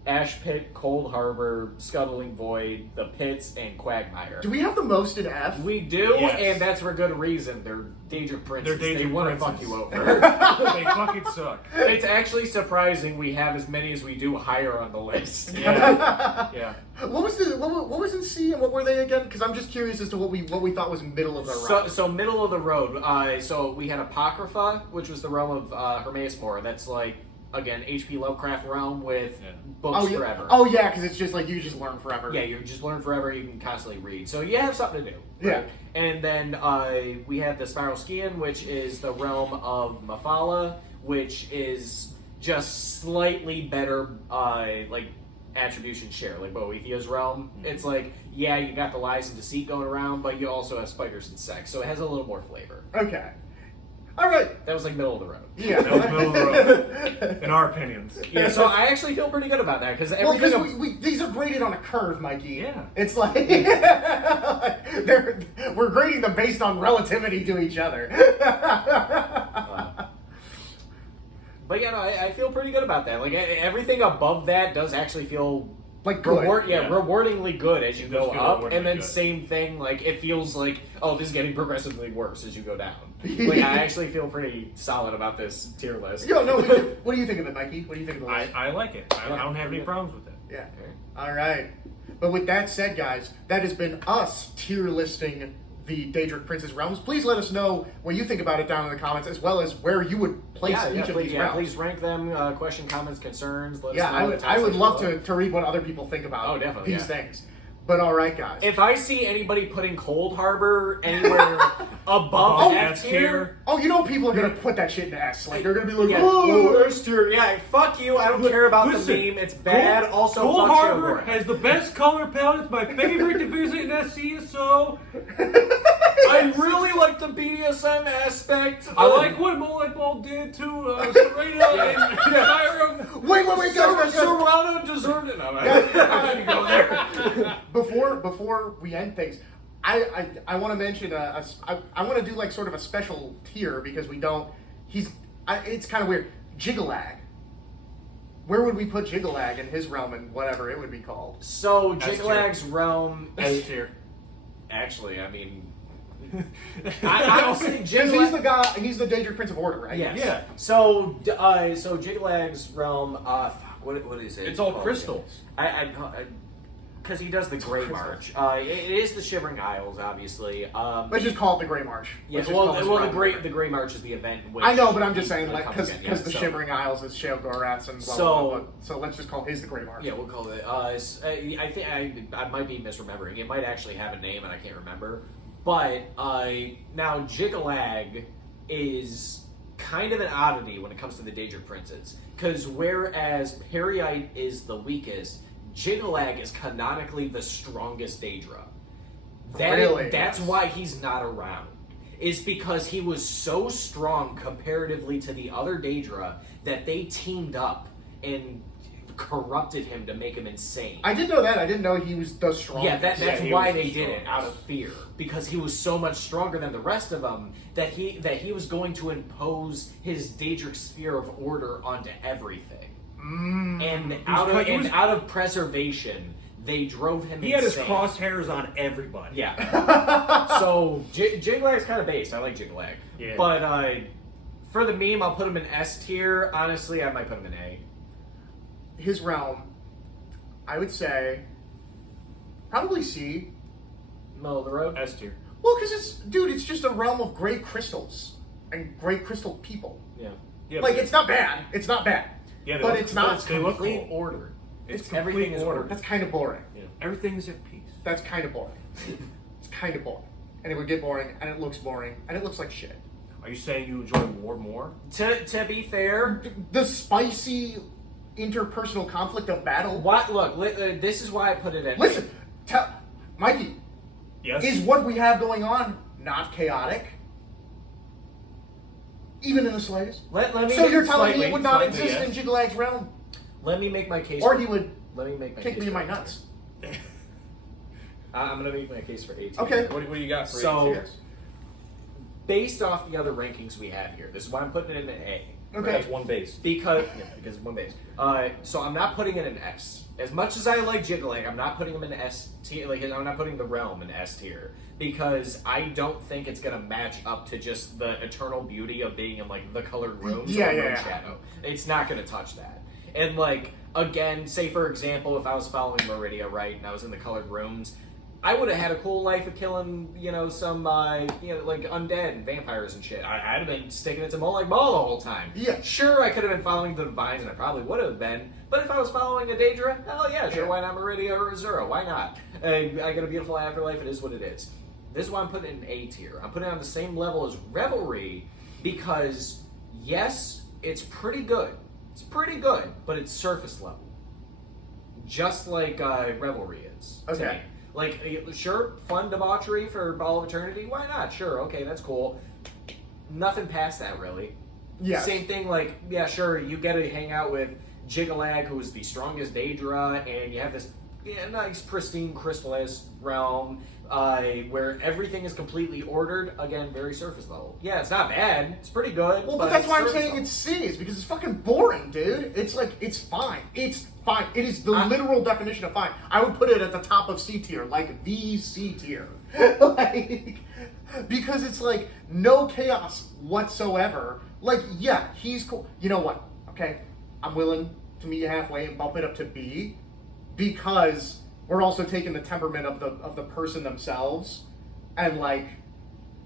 Ash Pit, Cold Harbor, Scuttling Void, The Pits, and Quagmire. Do we have the most in F? We do, Yes. and that's for good reason. They're Daedric princes. They're Daedric they want to fuck princes. you over. They fucking suck. It's actually surprising we have as many as we do higher on the list. Yeah. Yeah. What was in C and what were they again? Because I'm just curious as to what we thought was middle of the road. So middle of the road. So we had Apocrypha, which was the realm of Hermaeusmore. That's like, again, H.P. Lovecraft realm with books forever. Oh yeah, because it's just like you just learn forever. Yeah, you just learn forever. You can constantly read, so you have something to do. Yeah. Right? And then we have the Spiral Skian, which is the realm of Mephala, which is just slightly better, like attribution share, like Boethia's realm. Mm-hmm. It's like, yeah, you got the lies and deceit going around, but you also have spiders and sex, so it has a little more flavor. Okay. All right. That was like middle of the road. Yeah. That was middle of the road, in our opinions. Yeah, so I actually feel pretty good about that because Well, everything. because these are graded on a curve, Mikey. Yeah. It's like we're grading them based on relativity to each other. But yeah, no, I feel pretty good about that. Like everything above that does actually feel Like good. rewardingly good as you It go does feel up, rewardingly and then good. same thing. Like it feels like, oh, this is getting progressively worse as you go down. Like I actually feel pretty solid about this tier list. Yo, no. What do you think of it, Mikey? What do you think of the list? I like it. I don't have any problems with it. Yeah. All right. But with that said, guys, that has been us tier listing the Daedric Princess realms. Please let us know what you think about it down in the comments, as well as where you would place each of these realms. Please rank them. Question, comments, concerns. Let us Yeah, know I would love to read what other people think about Oh, definitely, these yeah. things. But all right, guys. If I see anybody putting Cold Harbor anywhere above Oh, F F tier. tier. Oh, you know people are gonna put that shit into S. Like they're gonna be like, Yeah, oh, S tier. Yeah, fuck you. I don't care about Listen, the meme. It's bad. Also, Cold fuck Harbor Sheogorath. has the best color palette. It's my favorite division in SCSO. I really like the BDSM aspect. I like what Molech Ball did to Serena and Skyrim. Wait, guys. Serrano deserved it. No, I didn't go there. Before we end things, I want to mention I want to do like sort of a special tier because we don't. It's kind of weird. Jigalag. Where would we put Jigalag in his realm and whatever it would be called? So S tier. Jiglag's realm. S tier. Actually, I mean, I honestly, Because he's the guy. He's the Daedric Prince of Order, right? Yes. Yeah. So Jiglag's realm. Fuck. What is it? It's all called? crystals. Because he does the Grey March. It is the Shivering Isles, obviously. Let's just call it the Grey March. Yeah, Let's just call his the realm Grey March is the event. In which I know, but I'm just he saying, like, comes because in, the so- Shivering Isles is Sheogorath's and blah, So- blah, blah, blah. So let's just call his the Grey March. Yeah, we'll call it. I think I might be misremembering. It might actually have a name, and I can't remember. But now Jigalag is kind of an oddity when it comes to the Daedric princes, because whereas Periite is the weakest, Jiggalag is canonically the strongest Daedra. Really? That's Yes. why he's not around. Is because he was so strong comparatively to the other Daedra that they teamed up and corrupted him to make him insane. I didn't know that. I didn't know he was the strongest. Yeah, that's he why was the they did it, strongest. out of fear, because he was so much stronger than the rest of them that he was going to impose his Daedric sphere of order onto everything. And out of preservation, they drove him. He had his insane. crosshairs on everybody. Yeah. So Jiglag's kind of based. I like Jiglag. Yeah. But for the meme, I'll put him in S tier. Honestly, I might put him in A. His realm, I would say, probably C. Middle of the road. S tier. Well, because it's just a realm of great crystals and great crystal people. Yeah. Yeah, Like, but- it's not bad. It's not bad. Yeah, they but look- it's not they look Complete cool. order. It's everything complete is order. ordered. That's kind of boring. Yeah. Everything's at peace. That's kind of boring. It's kind of boring. And it would get boring, and it looks boring, and it looks like shit. Are you saying you enjoy war more? To be fair, The spicy interpersonal conflict of battle. this is why I put it in. Listen, Mikey, Yes. is what we have going on not chaotic? Even in the slightest? Let me So you're telling me slightly, it would not slightly, exist yes. in Jigalag's realm? Let me make my case. Or he would Let me make my kick case me in for my A nuts? tier. I'm gonna make my case for A tier. Okay. What do you got for So- A tier? Based off the other rankings we have here, this is why I'm putting it in an A. Okay. That's one base. Because it's one base. So I'm not putting it in S. As much as I like Jiggling, I'm not putting him in S tier. Like, I'm not putting the realm in S tier because I don't think it's gonna match up to just the eternal beauty of being in like the colored rooms Yeah, or yeah, Moon yeah. Shadow. It's not gonna touch that. And like again, say for example, if I was following Meridia right and I was in the colored rooms, I would have had a cool life of killing, some, like undead and vampires and shit. I'd have been sticking it to Mo like Mo the whole time. Yeah. Sure, I could have been following the Divines, and I probably would have been. But if I was following a Daedra, hell yeah, sure, Yeah. why not Meridia or Azura? Why not? I got a beautiful afterlife, it is what it is. This is why I'm putting it in A tier. I'm putting it on the same level as Revelry because, yes, it's pretty good. It's pretty good, but it's surface level. Just like Revelry is. to Okay. me. Like, sure, fun debauchery for all of eternity. Why not? Sure, okay, that's cool. Nothing past that, really. Yes. Same thing, like, yeah, sure, you get to hang out with Jiggalag, who is the strongest Daedra, and you have this nice, pristine, crystallized realm where everything is completely ordered. Again, very surface level. Yeah, it's not bad. It's pretty good. Well, but that's it's why I'm surface saying level. it's C. It's because it's fucking boring, dude. It's like, it's fine. It's fine. It is the literal definition of fine. I would put it at the top of C tier, like the C tier. Like, because it's like no chaos whatsoever. Like, yeah, he's cool. You know what? Okay, I'm willing to meet you halfway and bump it up to B because we're also taking the temperament of the person themselves and like,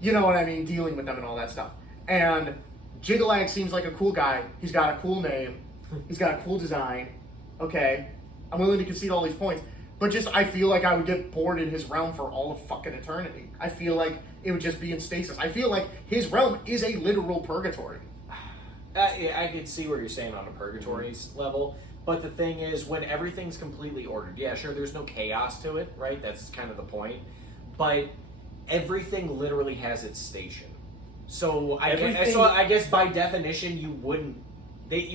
you know what I mean, dealing with them and all that stuff. And Jiggalag seems like a cool guy. He's got a cool name. He's got a cool design. Okay, I'm willing to concede all these points. But just, I feel like I would get bored in his realm for all of fucking eternity. I feel like it would just be in stasis. I feel like his realm is a literal purgatory. Yeah, I could see what you're saying on a purgatory's level, but the thing is, when everything's completely ordered, yeah, sure, there's no chaos to it, right? That's kind of the point. But everything literally has its station. So I guess by definition, you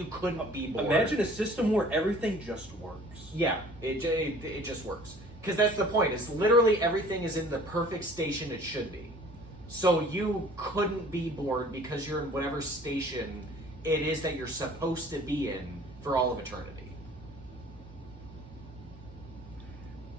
couldn't be bored. Imagine a system where everything just works. Yeah, it just works. Because that's the point. It's literally everything is in the perfect station it should be. So you couldn't be bored because you're in whatever station it is that you're supposed to be in for all of eternity.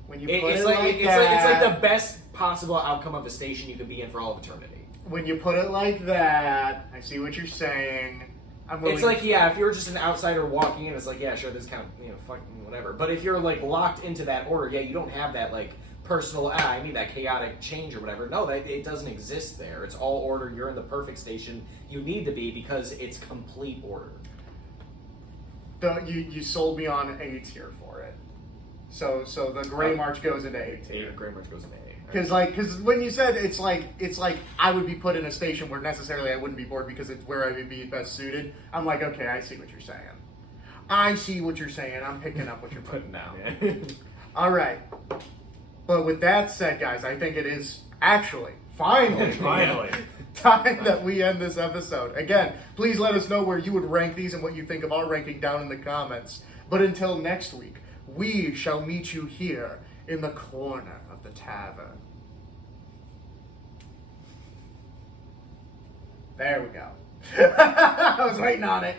When you It's put it like like it's that, like the best possible outcome of a station you could be in for all of eternity. when you put it like that, I see what you're saying. I'm willing. It's like, yeah, if you're just an outsider walking in, it's like, yeah, sure, this kind of, fucking whatever. But if you're like locked into that order, yeah, you don't have that like personal, I need that chaotic change or whatever. No, it doesn't exist there. It's all order. You're in the perfect station you need to be because it's complete order. You sold me on A tier for it. So the Gray March goes into A tier. Gray March goes in A. Because when you said it's like I would be put in a station where necessarily I wouldn't be bored because it's where I would be best suited. I'm like, okay, I see what you're saying. I see what you're saying. I'm picking up what you're putting down. Yeah. All right. But with that said, guys, I think it is actually, finally, Finally. time that we end this episode. Again, please let us know where you would rank these and what you think of our ranking down in the comments. But until next week, we shall meet you here in the corner of the tavern. There we go. I was waiting on it.